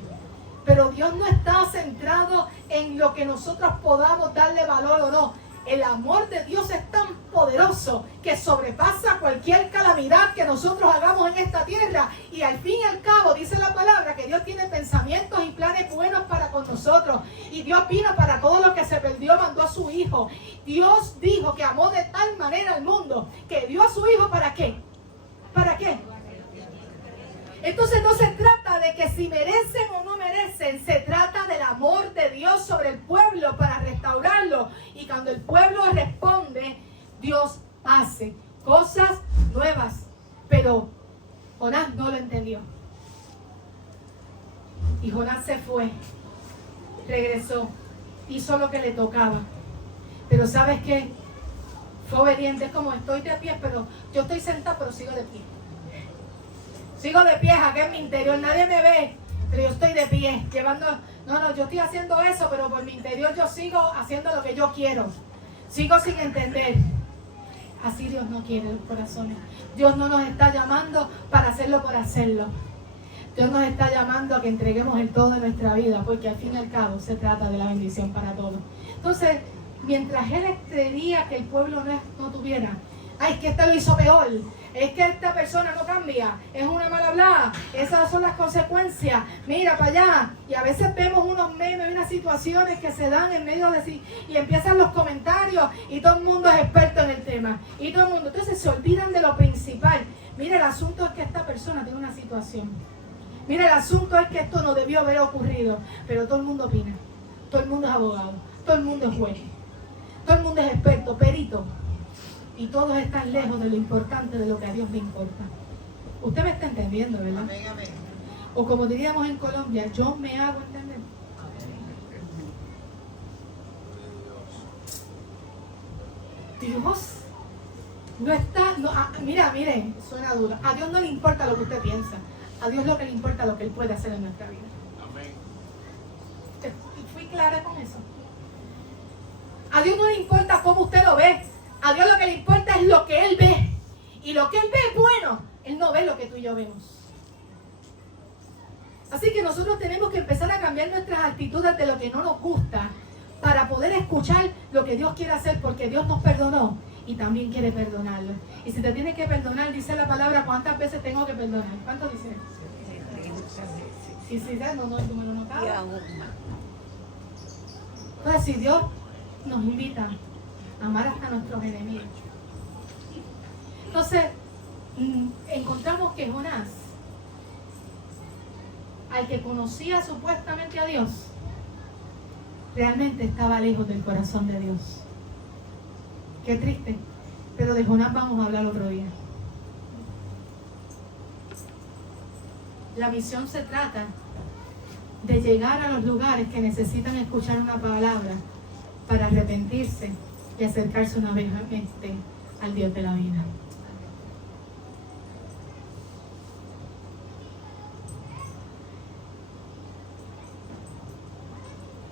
Pero Dios no está centrado en lo que nosotros podamos darle valor o no. El amor de Dios es tan poderoso que sobrepasa cualquier calamidad que nosotros hagamos en esta tierra. Y al fin y al cabo dice la palabra que Dios tiene pensamientos y planes buenos para con nosotros. Y Dios vino para todo lo que se perdió, mandó a su Hijo. Dios dijo que amó de tal manera al mundo que dio a su Hijo ¿para qué? ¿Para qué? Entonces no se trata de que si merecen o no merecen, se trata del amor de Dios sobre el pueblo para restaurarlo. Y cuando el pueblo responde, Dios hace cosas nuevas. Pero Jonás no lo entendió. Y Jonás se fue, regresó, hizo lo que le tocaba. Pero ¿sabes qué? Fue obediente, es como estoy de pie, pero yo estoy sentada, pero sigo de pie. Sigo de pie, acá en mi interior, nadie me ve, pero yo estoy de pie, llevando, no, yo estoy haciendo eso, pero por mi interior yo sigo haciendo lo que yo quiero. Sigo sin entender. Así Dios no quiere los corazones. Dios no nos está llamando para hacerlo por hacerlo. Dios nos está llamando a que entreguemos el todo de nuestra vida, porque al fin y al cabo se trata de la bendición para todos. Entonces, mientras Él quería que el pueblo no tuviera, ay, es que este lo hizo peor, es que esta persona no cambia, es una mal hablada, esas son las consecuencias, mira para allá. Y a veces vemos unos memes y unas situaciones que se dan en medio de sí, y empiezan los comentarios y todo el mundo es experto en el tema, y todo el mundo, entonces se olvidan de lo principal. Mira, el asunto es que esta persona tiene una situación, mira, el asunto es que esto no debió haber ocurrido, pero todo el mundo opina, todo el mundo es abogado, todo el mundo es juez, todo el mundo es experto, perito. Y todos están lejos de lo importante, de lo que a Dios le importa. Usted me está entendiendo, ¿verdad? Amén, amén. O como diríamos en Colombia, yo me hago entender. Dios no está, mire, suena duro. A Dios no le importa lo que usted piensa. A Dios lo que le importa es lo que Él puede hacer en nuestra vida. Amén. ¿Fui clara con eso? A Dios no le importa cómo usted lo ve. A Dios lo que le importa es lo que Él ve. Y lo que Él ve es bueno. Él no ve lo que tú y yo vemos. Así que nosotros tenemos que empezar a cambiar nuestras actitudes de lo que no nos gusta para poder escuchar lo que Dios quiere hacer, porque Dios nos perdonó y también quiere perdonarlo. Y si te tiene que perdonar, dice la palabra, ¿cuántas veces tengo que perdonar? ¿Cuánto dice? Sí, no, el número no cabe. Entonces, si Dios nos invita a amar hasta nuestros enemigos. Entonces, encontramos que Jonás, al que conocía supuestamente a Dios, realmente estaba lejos del corazón de Dios. Qué triste, pero de Jonás vamos a hablar otro día. La misión se trata de llegar a los lugares que necesitan escuchar una palabra para arrepentirse y acercarse una vez al Dios de la vida.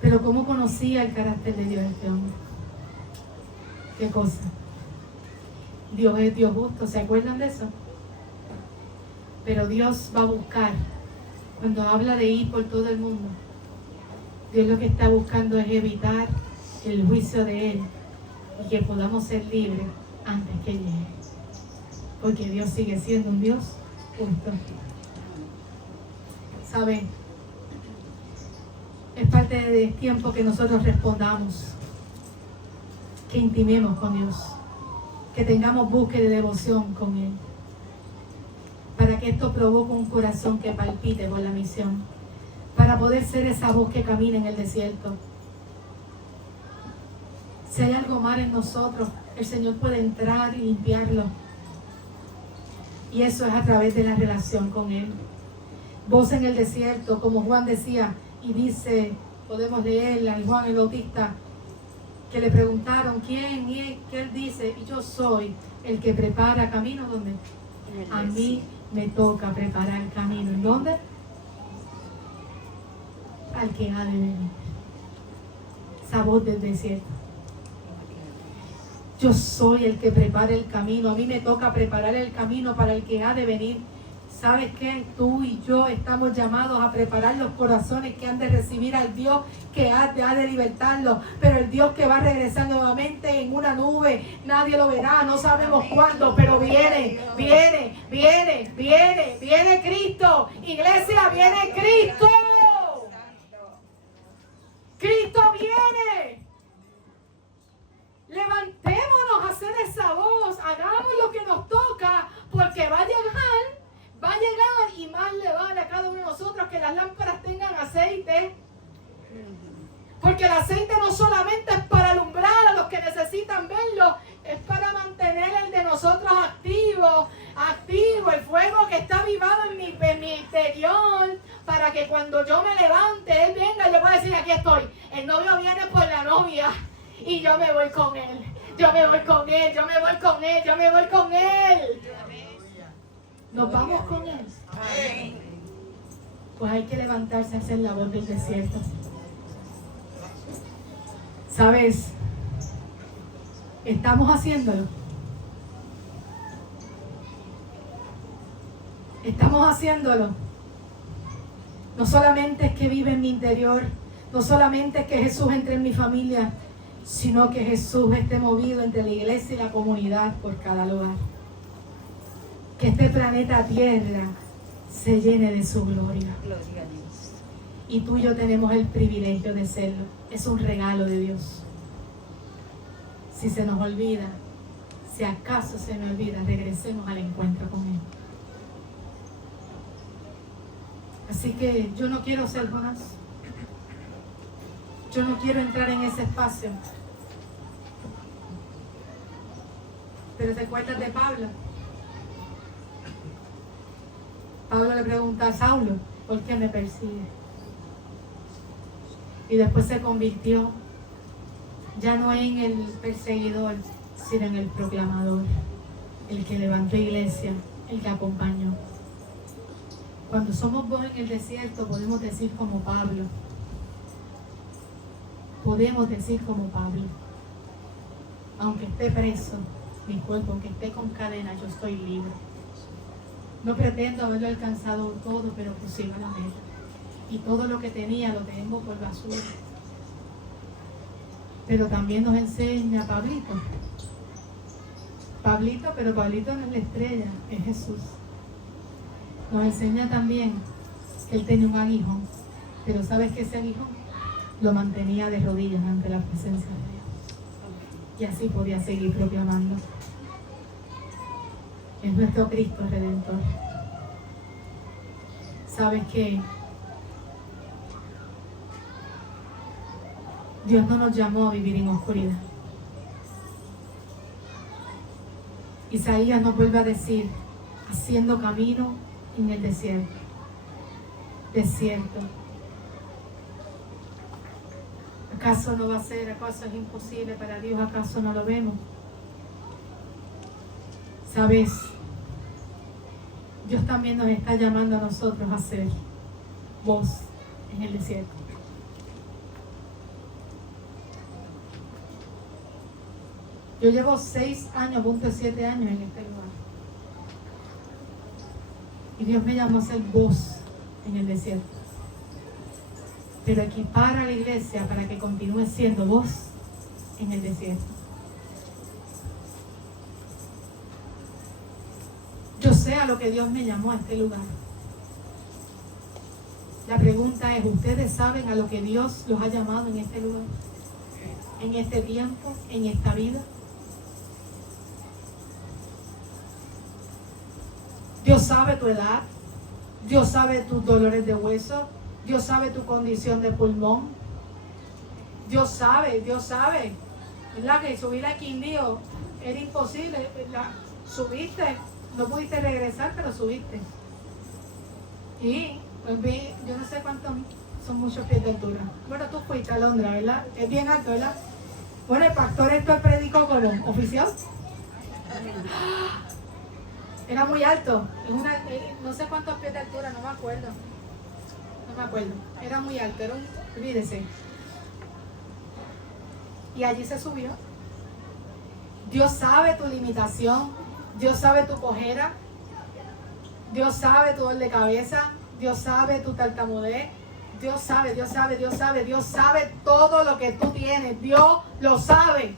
Pero ¿cómo conocía el carácter de Dios este hombre? ¿Qué cosa? Dios es Dios justo, ¿se acuerdan de eso? Pero Dios va a buscar, cuando habla de ir por todo el mundo, Dios lo que está buscando es evitar el juicio de Él y que podamos ser libres antes que llegue. Porque Dios sigue siendo un Dios justo. ¿Saben? Es parte del tiempo que nosotros respondamos, que intimemos con Dios, que tengamos búsqueda de devoción con Él. para que esto provoque un corazón que palpite por la misión, para poder ser esa voz que camina en el desierto. Si hay algo mal en nosotros, el Señor puede entrar y limpiarlo. Y eso es a través de la relación con Él. Voz en el desierto, como Juan decía, y dice, podemos leerla, en Juan el Bautista, que le preguntaron quién, y que él dice, y yo soy el que prepara camino. ¿Dónde? A mí me toca preparar el camino. ¿En dónde? Al que ha de venir. Esa voz del desierto. Yo soy el que prepara el camino. A mí me toca preparar el camino para el que ha de venir. ¿Sabes qué? Tú y yo estamos llamados a preparar los corazones que han de recibir al Dios que ha de libertarlos. Pero el Dios que va a regresar nuevamente en una nube, nadie lo verá, no sabemos cuándo, pero viene Cristo. Iglesia, viene Cristo. Cristo viene. Levantémonos a hacer esa voz, hagamos lo que nos toca, porque va a llegar y más le vale a cada uno de nosotros que las lámparas tengan aceite. Porque el aceite no solamente es para alumbrar a los que necesitan verlo, es para mantener el de nosotros activo, el fuego que está avivado en mi interior, para que cuando yo me levante, Él venga y yo pueda decir, aquí estoy. El novio viene por la novia y yo me voy con Él. Yo me voy con Él. Nos vamos con Él. Pues hay que levantarse a hacer la voz del desierto. ¿Sabes? Estamos haciéndolo. No solamente es que vive en mi interior, no solamente es que Jesús entre en mi familia, sino que Jesús esté movido entre la iglesia y la comunidad por cada lugar. Que este planeta Tierra se llene de su gloria. Y tú y yo tenemos el privilegio de serlo. Es un regalo de Dios. Si se nos olvida, si acaso se me olvida, regresemos al encuentro con Él. Así que yo no quiero ser Jonás. Yo no quiero entrar en ese espacio. Pero ¿te acuerdas de Pablo? Pablo le pregunta a Saulo, ¿por qué me persigue? Y después se convirtió ya no en el perseguidor, sino en el proclamador, el que levantó iglesia, el que acompañó. Cuando somos voz en el desierto, podemos decir como Pablo. Aunque esté preso, mi cuerpo, aunque esté con cadena, yo estoy libre. No pretendo haberlo alcanzado todo, pero prosigo a la meta. Y todo lo que tenía lo tengo por basura. Pero también nos enseña Pablito, pero Pablito no es la estrella, es Jesús. Nos enseña también que él tenía un aguijón, pero ¿sabes qué? Ese aguijón lo mantenía de rodillas ante la presencia de Dios. Y así podía seguir proclamando. Es nuestro Cristo Redentor. ¿Sabes qué? Dios no nos llamó a vivir en oscuridad. Isaías nos vuelve a decir, haciendo camino en el desierto. Desierto. ¿Acaso no va a ser? ¿Acaso es imposible para Dios? ¿Acaso no lo vemos? ¿Sabes? Dios también nos está llamando a nosotros a ser voz en el desierto. Yo llevo 6 años, punto de 7 años en este lugar. Y Dios me llamó a ser voz en el desierto. Pero equipar a la iglesia para que continúe siendo voz en el desierto. Yo sé a lo que Dios me llamó a este lugar. La pregunta es, ¿ustedes saben a lo que Dios los ha llamado en este lugar? En este tiempo, en esta vida. Dios sabe tu edad. Dios sabe tus dolores de hueso. Dios sabe tu condición de pulmón. Dios sabe. ¿Verdad? Que subir a Quindío era imposible. ¿Verdad? Subiste, no pudiste regresar, pero subiste. Y pues, yo no sé cuántos son muchos pies de altura. Bueno, tú fuiste a Londres, ¿verdad? Es bien alto, ¿verdad? Bueno, el pastor Héctor predicó como oficial. Era muy alto. No sé cuántos pies de altura, no me acuerdo. Era muy alto, olvídese. Y allí se subió. Dios sabe tu limitación. Dios sabe tu cojera. Dios sabe tu dolor de cabeza. Dios sabe tu tartamudez. Dios sabe todo lo que tú tienes. Dios lo sabe.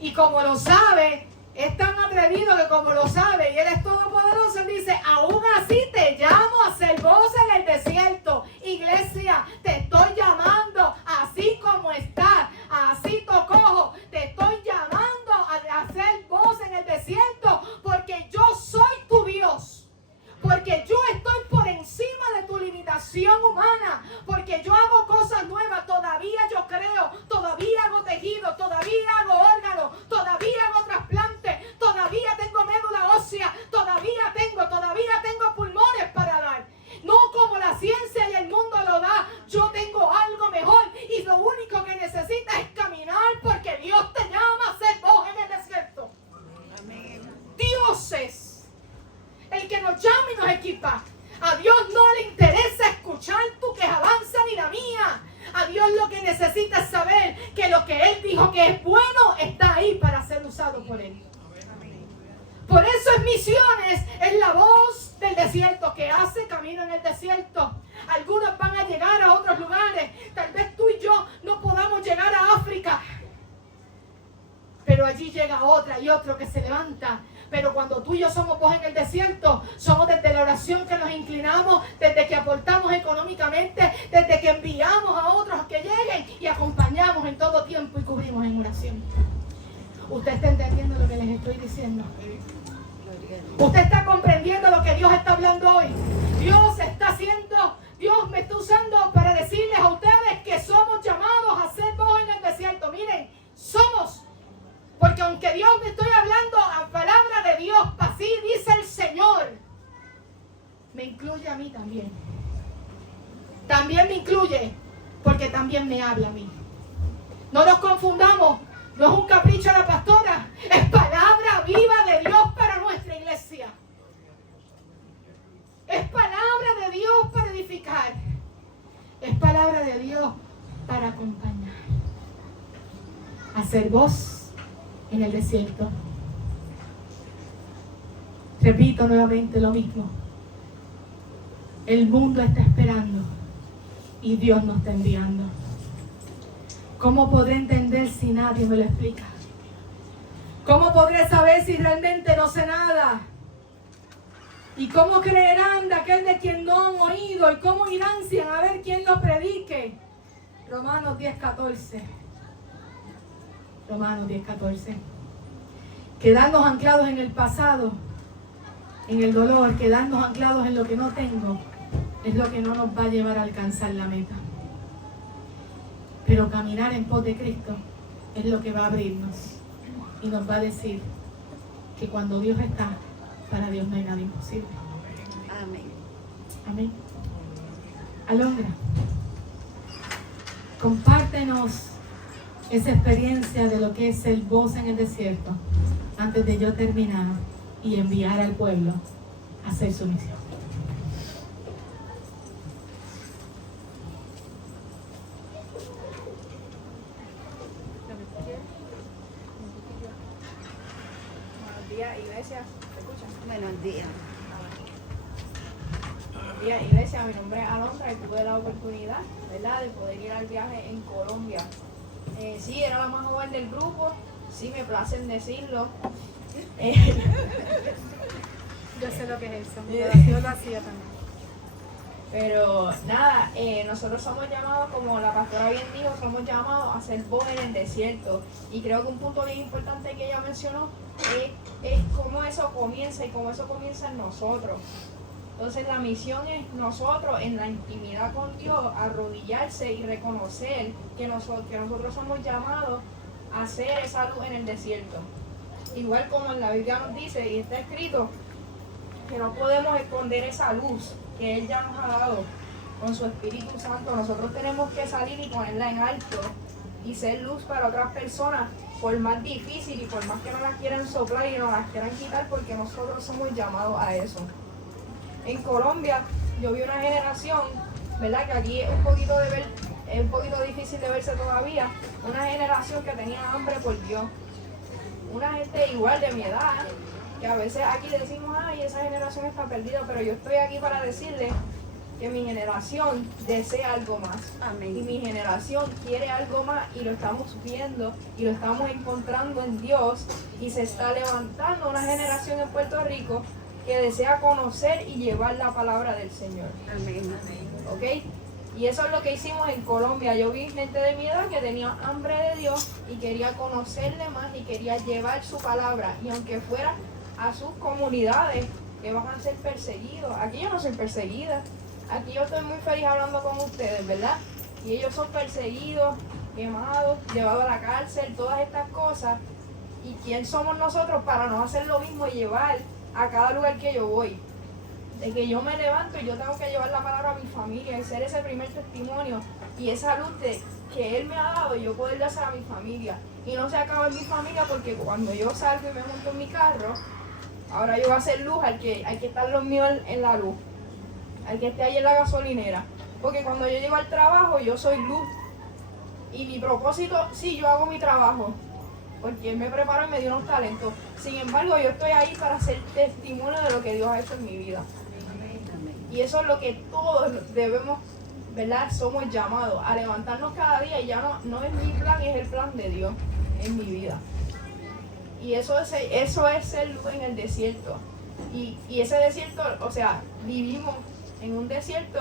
Y como lo sabe, es tan atrevido que como lo sabe y Él es todopoderoso, Él dice, aún así te llamo a ser voz en el desierto. Iglesia, te estoy llamando así como estás, así tocojo. Te estoy llamando a hacer voz en el desierto porque yo soy tu Dios. Porque yo estoy por encima de tu limitación humana. Porque yo hago cosas nuevas. Todavía yo creo. Todavía hago tejido. Todavía hago órganos. Todavía hago trasplantes. Todavía tengo médula ósea. Todavía tengo pulmones para dar. No como la ciencia y el mundo lo da. Yo tengo algo mejor. Y lo único que necesitas es caminar. Porque Dios te llama a ser voz en el desierto. Amén. Dios es el que nos llama y nos equipa. A Dios no le interesa escuchar tu quejabanza ni la mía. A Dios lo que necesita es saber que lo que Él dijo que es bueno está ahí para ser usado por Él. Por eso en Misiones es la voz del desierto que hace camino en el desierto. Algunos van a llegar a otros lugares. Tal vez tú y yo no podamos llegar a África. Pero allí llega otra y otro que se levanta. Pero cuando tú y yo somos voz en el desierto, somos desde la oración que nos inclinamos, desde que aportamos económicamente, desde que enviamos a otros que lleguen y acompañamos en todo tiempo y cubrimos en oración. ¿Usted está entendiendo lo que les estoy diciendo? ¿Usted está comprendiendo lo que Dios está hablando hoy? Dios me está usando para decirles a ustedes que somos llamados a ser voz en el desierto. Miren, somos. Porque aunque Dios me estoy hablando a palabra de Dios, así dice el Señor, me incluye a mí también. También me incluye, porque también me habla a mí. No nos confundamos, no es un capricho de la pastora, es palabra viva de Dios para nuestra iglesia. Es palabra de Dios para edificar. Es palabra de Dios para acompañar. Hacer voz en el desierto. Repito nuevamente lo mismo. El mundo está esperando y Dios nos está enviando. ¿Cómo podré entender si nadie me lo explica? ¿Cómo podré saber si realmente no sé nada? ¿Y cómo creerán de aquel de quien no han oído? ¿Y cómo irán sin a ver quién lo predique? Romanos 10:14. Romanos 10:14. Quedarnos anclados en el pasado, en el dolor, quedarnos anclados en lo que no tengo, es lo que no nos va a llevar a alcanzar la meta. Pero caminar en pos de Cristo es lo que va a abrirnos y nos va a decir que cuando Dios está, para Dios no hay nada imposible. Amén. Amén. Alondra, compártenos esa experiencia de lo que es ser voz en el desierto antes de yo terminar y enviar al pueblo a hacer su misión. Buenos días, iglesia. ¿Me escuchan? Buenos días. Buenos días, iglesia. Mi nombre es Alondra y tuve la oportunidad, ¿verdad?, de poder ir al viaje en Colombia. Sí, era la más joven del grupo, sí, me place en decirlo. Yo sé lo que es eso, yo lo hacía también. Pero nada, nosotros somos llamados, como la pastora bien dijo, somos llamados a ser voz en el desierto. Y creo que un punto bien importante que ella mencionó es cómo eso comienza y cómo eso comienza en nosotros. Entonces la misión es nosotros en la intimidad con Dios, arrodillarse y reconocer que nosotros somos llamados a hacer esa luz en el desierto. Igual como en la Biblia nos dice y está escrito que no podemos esconder esa luz que Él ya nos ha dado con su Espíritu Santo. Nosotros tenemos que salir y ponerla en alto y ser luz para otras personas, por más difícil y por más que no las quieran soplar y no las quieran quitar, porque nosotros somos llamados a eso. En Colombia yo vi una generación, ¿verdad? Que aquí es un poquito difícil de verse todavía, una generación que tenía hambre por Dios. Una gente igual de mi edad, que a veces aquí le decimos, ay, esa generación está perdida, pero yo estoy aquí para decirle que mi generación desea algo más. Amén. Y mi generación quiere algo más y lo estamos viendo y lo estamos encontrando en Dios, y se está levantando una generación en Puerto Rico que desea conocer y llevar la palabra del Señor. Amén. ¿Ok? Y eso es lo que hicimos en Colombia. Yo vi gente de mi edad que tenía hambre de Dios y quería conocerle más y quería llevar su palabra. Y aunque fuera a sus comunidades que van a ser perseguidos, aquí yo no soy perseguida. Aquí yo estoy muy feliz hablando con ustedes, ¿verdad? Y ellos son perseguidos, quemados, llevados a la cárcel, todas estas cosas. ¿Y quién somos nosotros para no hacer lo mismo y llevar a cada lugar que yo voy? De que yo me levanto y yo tengo que llevar la palabra a mi familia y ser ese primer testimonio y esa luz que Él me ha dado, yo poder hacer a mi familia. Y no se acaba en mi familia, porque cuando yo salgo y me monto en mi carro, ahora yo voy a hacer luz hay que estar los míos en la luz, al que esté ahí en la gasolinera. Porque cuando yo llego al trabajo, yo soy luz. Y mi propósito, sí, yo hago mi trabajo, porque Él me preparó y me dio unos talentos. Sin embargo, yo estoy ahí para ser testimonio de lo que Dios ha hecho en mi vida. Y eso es lo que todos debemos, ¿verdad? Somos llamados a levantarnos cada día, y ya no es mi plan, es el plan de Dios en mi vida. Y eso es ser luz en el desierto. Y ese desierto, o sea, vivimos en un desierto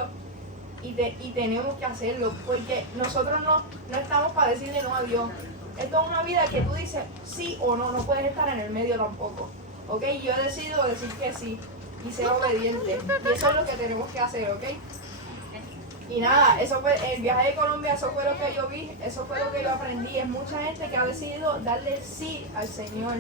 y tenemos que hacerlo, porque nosotros no estamos para decirle no a Dios. Esto es una vida que tú dices sí o no, no puedes estar en el medio tampoco. ¿Ok? Yo he decidido decir que sí y ser obediente. Y eso es lo que tenemos que hacer, ¿ok? Y nada, eso fue el viaje de Colombia, eso fue lo que yo vi, eso fue lo que yo aprendí. Es mucha gente que ha decidido darle sí al Señor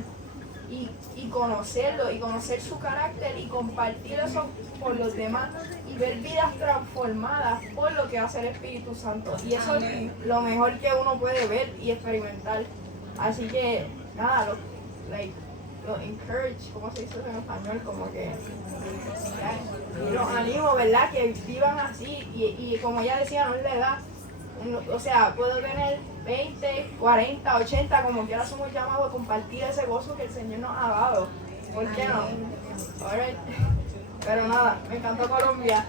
y conocerlo, y conocer su carácter y compartir eso por los demás y ver vidas transformadas por lo que hace el Espíritu Santo. Y eso es lo mejor que uno puede ver y experimentar. Así que nada, los encourage, ¿cómo se dice eso en español? Como que los animo, ¿verdad? Que vivan así, y como ella decía, no es la edad. O sea, puedo tener 20, 40, 80, como quiera somos llamados a compartir ese gozo que el Señor nos ha dado. ¿Por qué no? Alright. Pero nada, me encantó Colombia.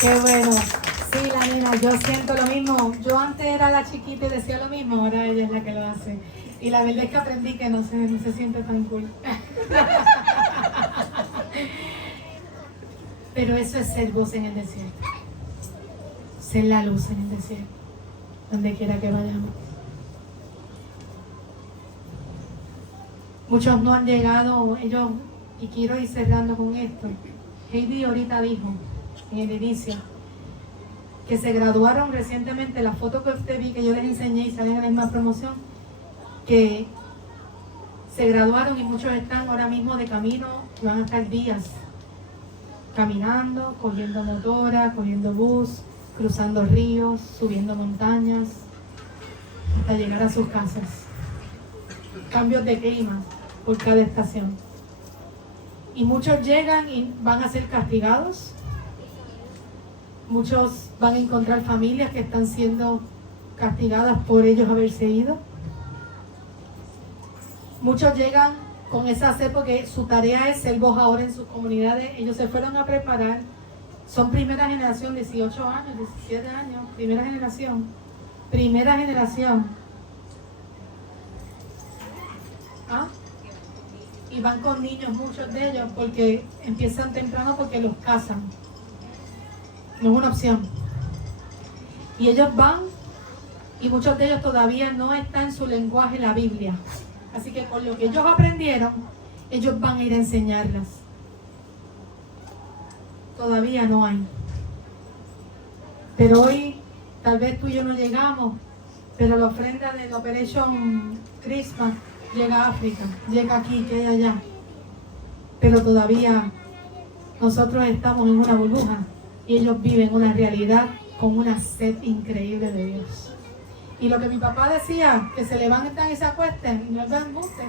Qué bueno. Sí, la nena, yo siento lo mismo. Yo antes era la chiquita y decía lo mismo, ahora ella es la que lo hace. Y la verdad es que aprendí que no se siente tan cool. Pero eso es ser voz en el desierto. Ser la luz en el desierto, donde quiera que vayamos. Muchos no han llegado, ellos, y quiero ir cerrando con esto. Heidi ahorita dijo, en el inicio, que se graduaron recientemente. La foto que usted vi, que yo les enseñé y salen en la misma promoción, que se graduaron y muchos están ahora mismo de camino, y van a estar días caminando, cogiendo motora, cogiendo bus, cruzando ríos, subiendo montañas, hasta llegar a sus casas. Cambios de clima por cada estación. Y muchos llegan y van a ser castigados. Muchos van a encontrar familias que están siendo castigadas por ellos haberse ido. Muchos llegan con esa sed porque su tarea es ser voz ahora en sus comunidades. Ellos se fueron a preparar. Son primera generación, 18 años, 17 años, primera generación. Primera generación. ¿Ah? y van con niños, muchos de ellos, porque empiezan temprano porque los casan. No es una opción. Y ellos van, y muchos de ellos todavía no está en su lenguaje la Biblia. Así que con lo que ellos aprendieron, ellos van a ir a enseñarlas. Todavía no hay. Pero hoy, tal vez tú y yo no llegamos, pero la ofrenda de la Operation Christmas llega a África, llega aquí, queda allá. Pero todavía nosotros estamos en una burbuja y ellos viven una realidad con una sed increíble de Dios. Y lo que mi papá decía, que se levantan y se acuesten, no es embuste,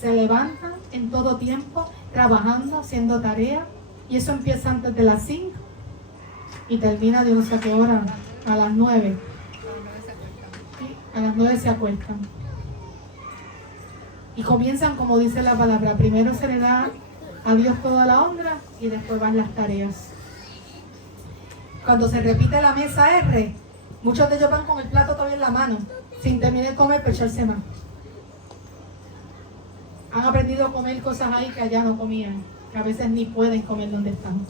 se levantan en todo tiempo, trabajando, haciendo tareas, y eso empieza antes de las 5 y termina de no sé qué hora, a las 9. A las 9 se acuestan. Y comienzan, como dice la palabra, primero se le da a Dios toda la honra y después van las tareas. Cuando se repite la mesa R, muchos de ellos van con el plato todavía en la mano, sin terminar de comer, para echarse más. Han aprendido a comer cosas ahí que allá no comían, que a veces ni pueden comer donde están.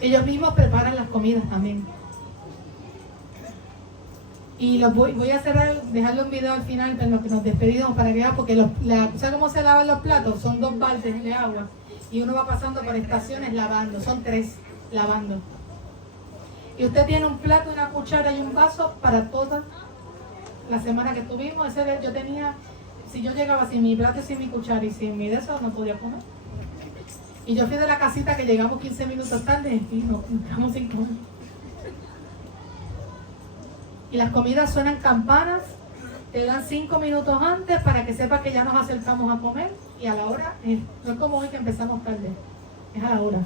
Ellos mismos preparan las comidas también. Y los voy a hacer, dejarlo en video al final, pero lo que nos despedimos para que vean, porque ¿sabe cómo se lavan los platos? Son 2 baldes de agua y uno va pasando por estaciones lavando, son 3 lavando. Y usted tiene un plato, una cuchara y un vaso para toda la semana que estuvimos. Yo tenía, si yo llegaba sin mi plato, sin mi cuchara y sin mi de eso, no podía comer. Y yo fui de la casita que llegamos 15 minutos tarde y nos quedamos sin comer. Y las comidas suenan campanas, te dan 5 minutos antes para que sepas que ya nos acercamos a comer, y a la hora, no es como hoy que empezamos tarde, es a la hora.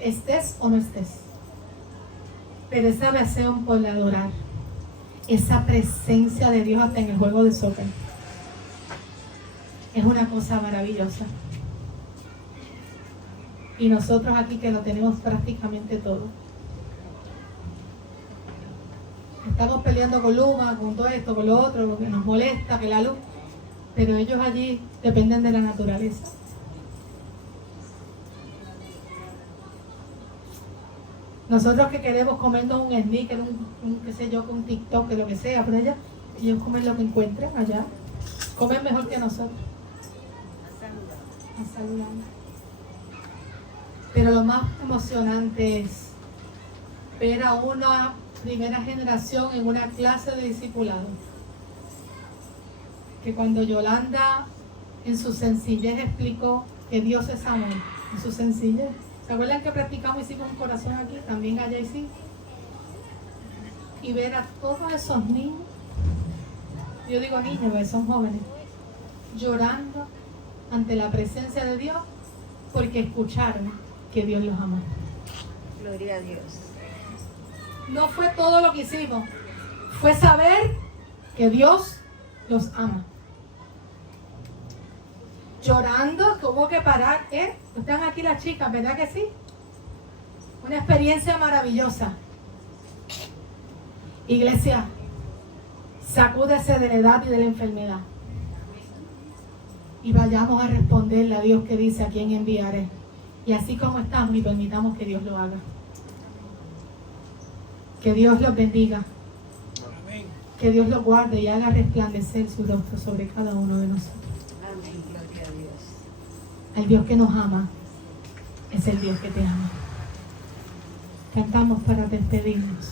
Estés o no estés. Pero esa oración por adorar, esa presencia de Dios hasta en el juego de soccer, es una cosa maravillosa. Y nosotros aquí que lo tenemos prácticamente todo. Estamos peleando con Luma, con todo esto, con lo otro, lo que nos molesta, que la luz. Pero ellos allí dependen de la naturaleza. Nosotros que queremos comernos un sneaker, un qué sé yo, un TikTok, lo que sea, pero ellos comen lo que encuentren allá. Comen mejor que nosotros. Saludando. Pero lo más emocionante es ver a una primera generación en una clase de discipulado. Que cuando Yolanda en su sencillez explicó que Dios es amor, en su sencillez. ¿Se acuerdan que practicamos, hicimos un corazón aquí? También allá hicimos. Y ver a todos esos niños, yo digo niños, porque son jóvenes, llorando ante la presencia de Dios porque escucharon que Dios los amó. Gloria a Dios. No fue todo lo que hicimos, fue saber que Dios los ama. Llorando, que hubo que parar, Están aquí las chicas, ¿verdad que sí? Una experiencia maravillosa. Iglesia, sacúdese de la edad y de la enfermedad. Y vayamos a responderle a Dios que dice: ¿a quién enviaré? Y así como estamos, y permitamos que Dios lo haga. Que Dios los bendiga. Que Dios los guarde y haga resplandecer su rostro sobre cada uno de nosotros. Amén, gloria a Dios. El Dios que nos ama es el Dios que te ama. Cantamos para despedirnos.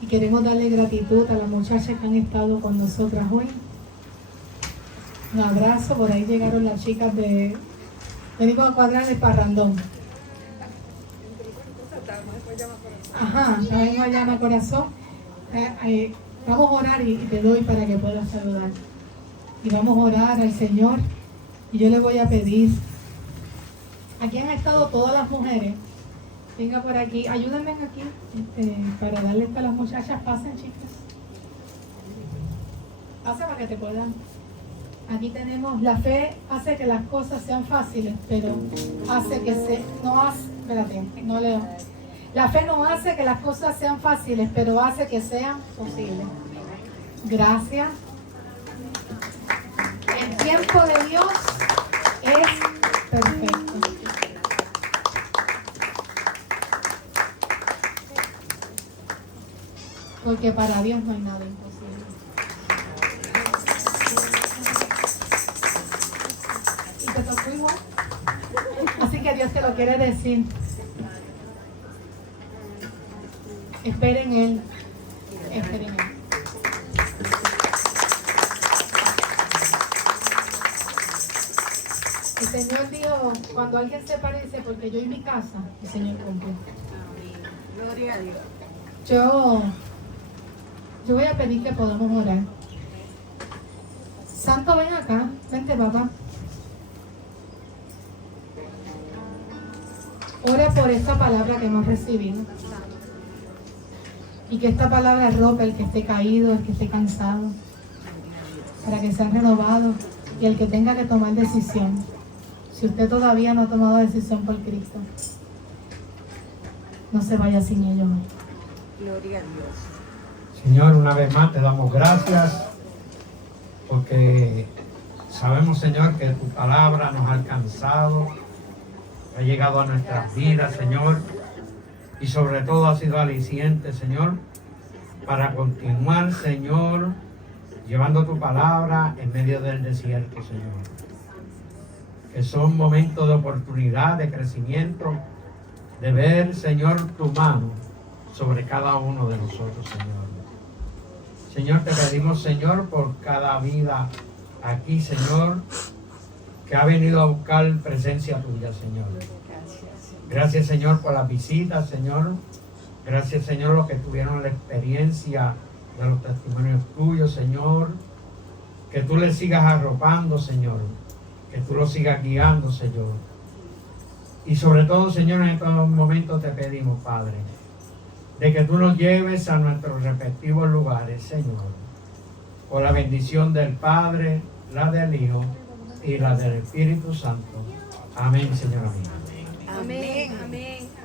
Y queremos darle gratitud a las muchachas que han estado con nosotras hoy. Un abrazo, por ahí llegaron las chicas venimos a cuadrar el parrandón. Ajá, vengo a llama corazón. Vamos a orar y te doy para que puedas saludar. Y vamos a orar al Señor. Y yo le voy a pedir. Aquí han estado todas las mujeres. Venga por aquí, ayúdenme aquí para darle esto a las muchachas. Pasen, chicas. Pasen para que te puedan. Aquí tenemos, la fe hace que las cosas sean fáciles, pero hace que no leo. La fe no hace que las cosas sean fáciles, pero hace que sean posibles. Gracias. El tiempo de Dios es perfecto. Porque para Dios no hay nada imposible. Y te tocó igual. Así que Dios te lo quiere decir. Espera en Él. Espera en Él. El Señor dijo, cuando alguien se parece, porque yo y mi casa, el Señor cumple. Gloria a Dios. Yo voy a pedir que podamos orar. Santo, ven acá. Vente, papá. Ora por esta palabra que hemos recibido. Y que esta palabra rompa el que esté caído, el que esté cansado. Para que sea renovado. Y el que tenga que tomar decisión. Si usted todavía no ha tomado decisión por Cristo, no se vaya sin ello. Gloria a Dios. Señor, una vez más te damos gracias porque sabemos, Señor, que tu palabra nos ha alcanzado, ha llegado a nuestras vidas, Señor, y sobre todo ha sido aliciente, Señor, para continuar, Señor, llevando tu palabra en medio del desierto, Señor. Que son momentos de oportunidad, de crecimiento, de ver, Señor, tu mano sobre cada uno de nosotros, Señor. Señor, te pedimos, Señor, por cada vida aquí, Señor, que ha venido a buscar presencia tuya, Señor. Gracias, Señor, por las visitas, Señor. Gracias, Señor, los que tuvieron la experiencia de los testimonios tuyos, Señor. Que tú les sigas arropando, Señor. Que tú los sigas guiando, Señor. Y sobre todo, Señor, en estos momentos te pedimos, Padre, de que tú nos lleves a nuestros respectivos lugares, Señor, por la bendición del Padre, la del Hijo y la del Espíritu Santo. Amén, Señor, amén. Amén. Amén.